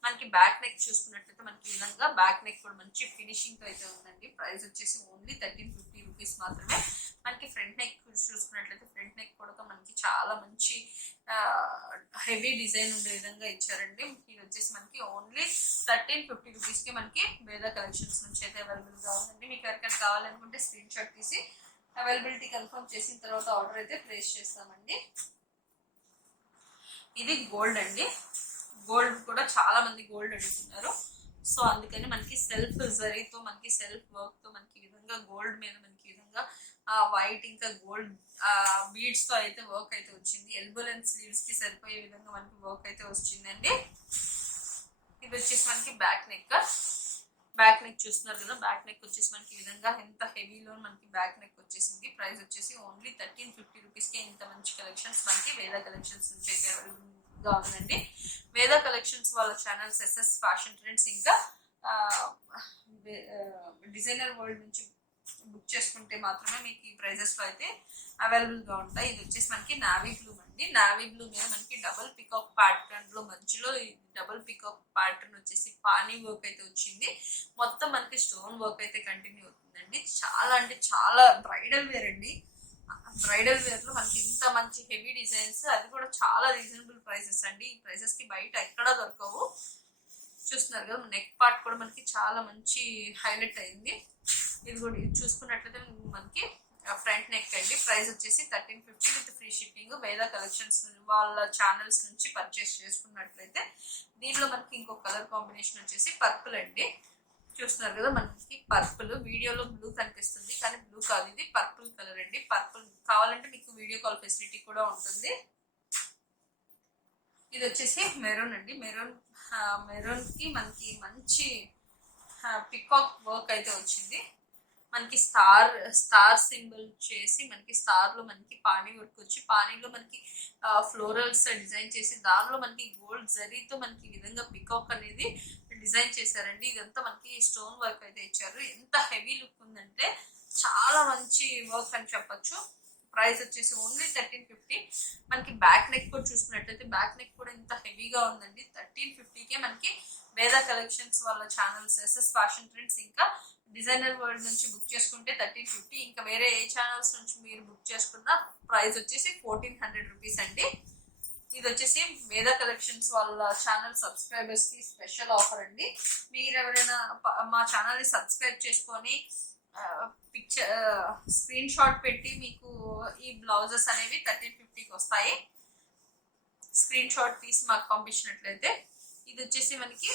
మనకి బ్యాక్ నెక్ చూసుకున్నట్లయితే మనకి ఈ విధంగా బ్యాక్ నెక్ కూడా మంచి ఫినిషింగ్ తో అయితే ఉందండి. ప్రైస్ వచ్చేసి ఓన్లీ 1350 రూపీస్ మాత్రమే. మనకి ఫ్రంట్ నెక్ చూసుకున్నట్లయితే ఫ్రంట్ నెక్ కూడా మనకి చాలా మంచి హెవీ డిజైన్ ఉండే విధంగా ఇచ్చారండి. ఇది వచ్చేసి మనకి ఓన్లీ 1350 రూపీస్ కి మనకి వేదా కలెక్షన్స్ నుంచి అయితే అవైలబుల్ గా ఉందండి. మీకు ఎవరికైనా కావాలనుకుంటే స్క్రీన్ షాట్ తీసి అవైలబిలిటీ కన్ఫర్మ్ చేసిన తర్వాత ఆర్డర్ అయితే ప్లేస్ చేస్తామండి. ఇది గోల్డ్ అండి. గోల్డ్ కూడా చాలా మంది గోల్డ్ అడుగుతున్నారు. సో అందుకని మనకి సెల్ఫ్ జరీతో మనకి సెల్ఫ్ వర్క్ తో మనకి ఈ విధంగా గోల్డ్ మీద మనకి ఈ విధంగా వైట్ ఇంకా గోల్డ్ బీడ్స్ తో అయితే వర్క్ అయితే వచ్చింది. ఎల్బో లెంత్ స్లీవ్స్ కి సరిపోయే విధంగా మనకి వర్క్ అయితే వచ్చిందండి. ఇది వచ్చేసి మనకి బ్యాక్ నెక్. బ్యాక్ నెక్ చూస్తున్నారు కదా, బ్యాక్ నెక్ వచ్చేసి మనకి ఈ విధంగా ఎంత హెవీలో మనకి బ్యాక్ నెక్ వచ్చేసింది. ప్రైస్ వచ్చేసి ఓన్లీ 1350 రూపీస్ కి ఇంత మంచి కలెక్షన్స్ మనకి వేదా కలెక్షన్స్ నుంచి అయితే గా ఉందండి. వేదా కలెక్షన్స్ వాళ్ళ ఛానల్స్ ఎస్ఎస్ ఫ్యాషన్ ట్రెండ్స్ ఇంకా డిజైనర్ వరల్డ్ నుంచి బుక్ చేసుకుంటే మాత్రమే మీకు ఈ ప్రైజెస్ లో అయితే అవైలబుల్ గా ఉంటాయి. ఇది వచ్చేసి మనకి నావీ బ్లూ అండి. నావీ బ్లూ మీద మనకి డబుల్ పికాక్ ప్యాటర్న్ లో మధ్యలో డబుల్ పికాక్ ప్యాటర్న్ వచ్చేసి పానీ వర్క్ అయితే వచ్చింది. మొత్తం మనకి స్టోన్ వర్క్ అయితే కంటిన్యూ అవుతుందండి. చాలా అంటే చాలా బ్రైడల్ వేర్ అండి. బ్రైడల్ వేర్ లో మనకి ఇంత మంచి హెవీ డిజైన్స్, అది కూడా చాలా రీజనబుల్ ప్రైసెస్ అండి. ఈ ప్రైసెస్ కి బయట ఎక్కడా దొరకవు. చూస్తున్నారు కదా, నెక్ పార్ట్ కూడా మనకి చాలా మంచి హైలైట్ అయింది. ఇది కూడా ఇది చూసుకున్నట్లయితే మనకి ఫ్రంట్ నెక్ అండి. ప్రైస్ వచ్చేసి 1350 with free shipping. Veda collections వాళ్ళ ఛానల్స్ నుంచి పర్చేస్ చేసుకున్నట్లయితే దీనిలో మనకి ఇంకో కలర్ కాంబినేషన్ వచ్చేసి పర్పుల్ అండి. చూస్తున్నారు కదా, మనకి పర్పుల్ వీడియోలో బ్లూ కనిపిస్తుంది కానీ బ్లూ కాదు, ఇది పర్పుల్ కలర్ అండి. పర్పుల్ కావాలంటే మీకు వీడియో కాల్ ఫెసిలిటీ కూడా ఉంటుంది. ఇది వచ్చేసి మెరూన్ అండి. మెరూన్ కి మనకి మంచి పికాక్ వర్క్ అయితే వచ్చింది. మనకి స్టార్ సింబల్ చేసి మనకి స్టార్ లో మనకి పానీ వర్క్ వచ్చి పానీలో మనకి ఫ్లోరల్స్ డిజైన్ చేసి దానిలో మనకి గోల్డ్ జరీతో మనకి ఈ విధంగా పికాక్ అనేది డిజైన్ చేశారండి. ఇదంతా మనకి స్టోన్ వర్క్ అయితే ఇచ్చారు. ఎంత హెవీ లుక్ ఉందంటే చాలా మంచి వర్క్ అని చెప్పొచ్చు. ప్రైస్ వచ్చేసి ఓన్లీ 1350. మనకి బ్యాక్ నెక్ కూడా చూసుకున్నట్లయితే బ్యాక్ నెక్ కూడా ఇంత హెవీగా ఉందండి. 1350కే మనకి వేదా కలెక్షన్స్ వాళ్ళ ఛానల్స్ ఎస్ఎస్ ఫ్యాషన్ ట్రెండ్స్ ఇంకా డిజైనర్ వరల్డ్ నుంచి బుక్ చేసుకుంటే 1350. ఇంకా వేరే ఏ ఛానల్స్ నుంచి మీరు బుక్ చేసుకున్న ప్రైస్ వచ్చేసి 1400 రూపీస్ అండి. ఇది వచ్చేసి వేదా కలెక్షన్స్ వాళ్ళ ఛానల్ సబ్స్క్రైబర్స్ కి స్పెషల్ ఆఫర్ అండి. మీరు ఎవరైనా మా ఛానల్ ని సబ్స్క్రైబ్ చేసుకొని పిక్చర్ స్క్రీన్ షాట్ పెట్టి మీకు ఈ బ్లౌజెస్ అనేవి 1350కి వస్తాయి. స్క్రీన్ షాట్ తీసి మాకు పంపించినట్లయితే. ఇది వచ్చేసి మనకి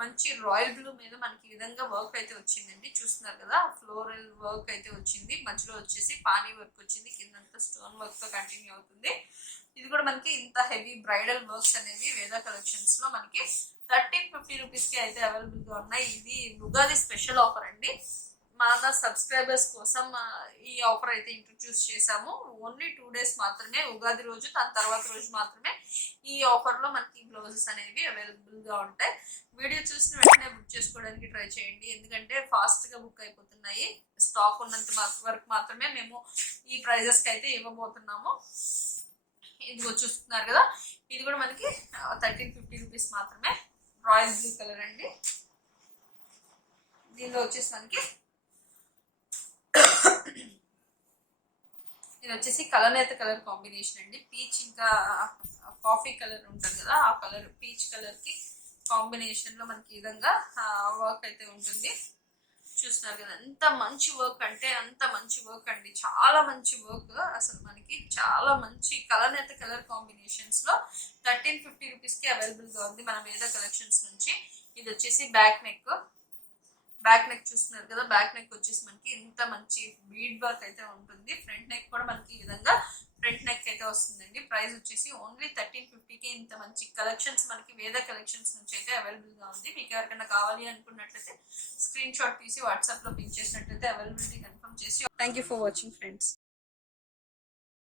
మంచి రాయల్ బ్లూ మీద మనకి ఈ విధంగా వర్క్ అయితే వచ్చిందండి. చూస్తున్నారు కదా, ఫ్లోరల్ వర్క్ అయితే వచ్చింది. మధ్యలో వచ్చేసి పానీ వర్క్ వచ్చింది. కిందంతా స్టోన్ వర్క్ తో కంటిన్యూ అవుతుంది. ఇది కూడా మనకి ఇంత హెవీ బ్రైడల్ వర్క్స్ అనేవి వేదా కలెక్షన్స్ లో మనకి 1350 రూపీస్ కి అయితే అవైలబుల్ గా ఉన్నాయి. ఇది ఉగాది స్పెషల్ ఆఫర్ అండి. మన సబ్స్క్రైబర్స్ కోసం ఈ ఆఫర్ అయితే ఇంట్రొడ్యూస్ చేశాము. ఓన్లీ 2 days మాత్రమే, ఉగాది రోజు దాని తర్వాత రోజు మాత్రమే ఈ ఆఫర్ లో మనకి బ్లౌజెస్ అనేవి అవైలబుల్ గా ఉంటాయి. వీడియో చూసిన వెంటనే బుక్ చేసుకోవడానికి ట్రై చేయండి, ఎందుకంటే ఫాస్ట్ గా బుక్ అయిపోతున్నాయి. స్టాక్ ఉన్నంత వరకు మాత్రమే మేము ఈ ప్రైజెస్ కి అయితే ఇవ్వబోతున్నాము. ఇది చూస్తున్నారు కదా, ఇది కూడా మనకి 1350 రూపీస్ మాత్రమే. రాయల్ బ్లూ కలర్ అండి. దీనిలో వచ్చేసి మనకి ఇది వచ్చేసి కలనేత కలర్ కాంబినేషన్ అండి. పీచ్ ఇంకా కాఫీ కలర్ ఉంటుంది కదా, ఆ కలర్ పీచ్ కలర్ కి కాంబినేషన్ లో మనకి ఈ విధంగా వర్క్ అయితే ఉంటుంది. చూస్తున్నారు కదా, ఎంత మంచి వర్క్ అంటే అంత మంచి వర్క్ అండి. చాలా మంచి వర్క్, అసలు మనకి చాలా మంచి కలనేత కలర్ కాంబినేషన్స్ లో 1350 రూపీస్ కి అవైలబుల్ గా ఉంది మన వేదా కలెక్షన్స్ నుంచి. ఇది వచ్చేసి బ్యాక్ నెక్. బ్యాక్ నెక్ చూస్తున్నారు కదా, బ్యాక్ నెక్ వచ్చేసి మనకి ఇంత మంచి బీడ్ వర్క్ అయితే ఉంటుంది. ఫ్రంట్ నెక్ కూడా మనకి ఈ విధంగా ఫ్రంట్ నెక్ అయితే వస్తుందండి. ప్రైస్ వచ్చేసి ఓన్లీ 1350కి ఇంత మంచి కలెక్షన్స్ మనకి వేదా కలెక్షన్స్ నుంచి అయితే అవైలబుల్ గా ఉంది. మీకు ఎవరికైనా కావాలి అనుకున్నట్లయితే స్క్రీన్ షాట్ తీసి వాట్సాప్ లో పింక్ చేసినట్లయితే అవైలబిలిటీ కన్ఫర్మ్ చేసి. Thank you for watching friends.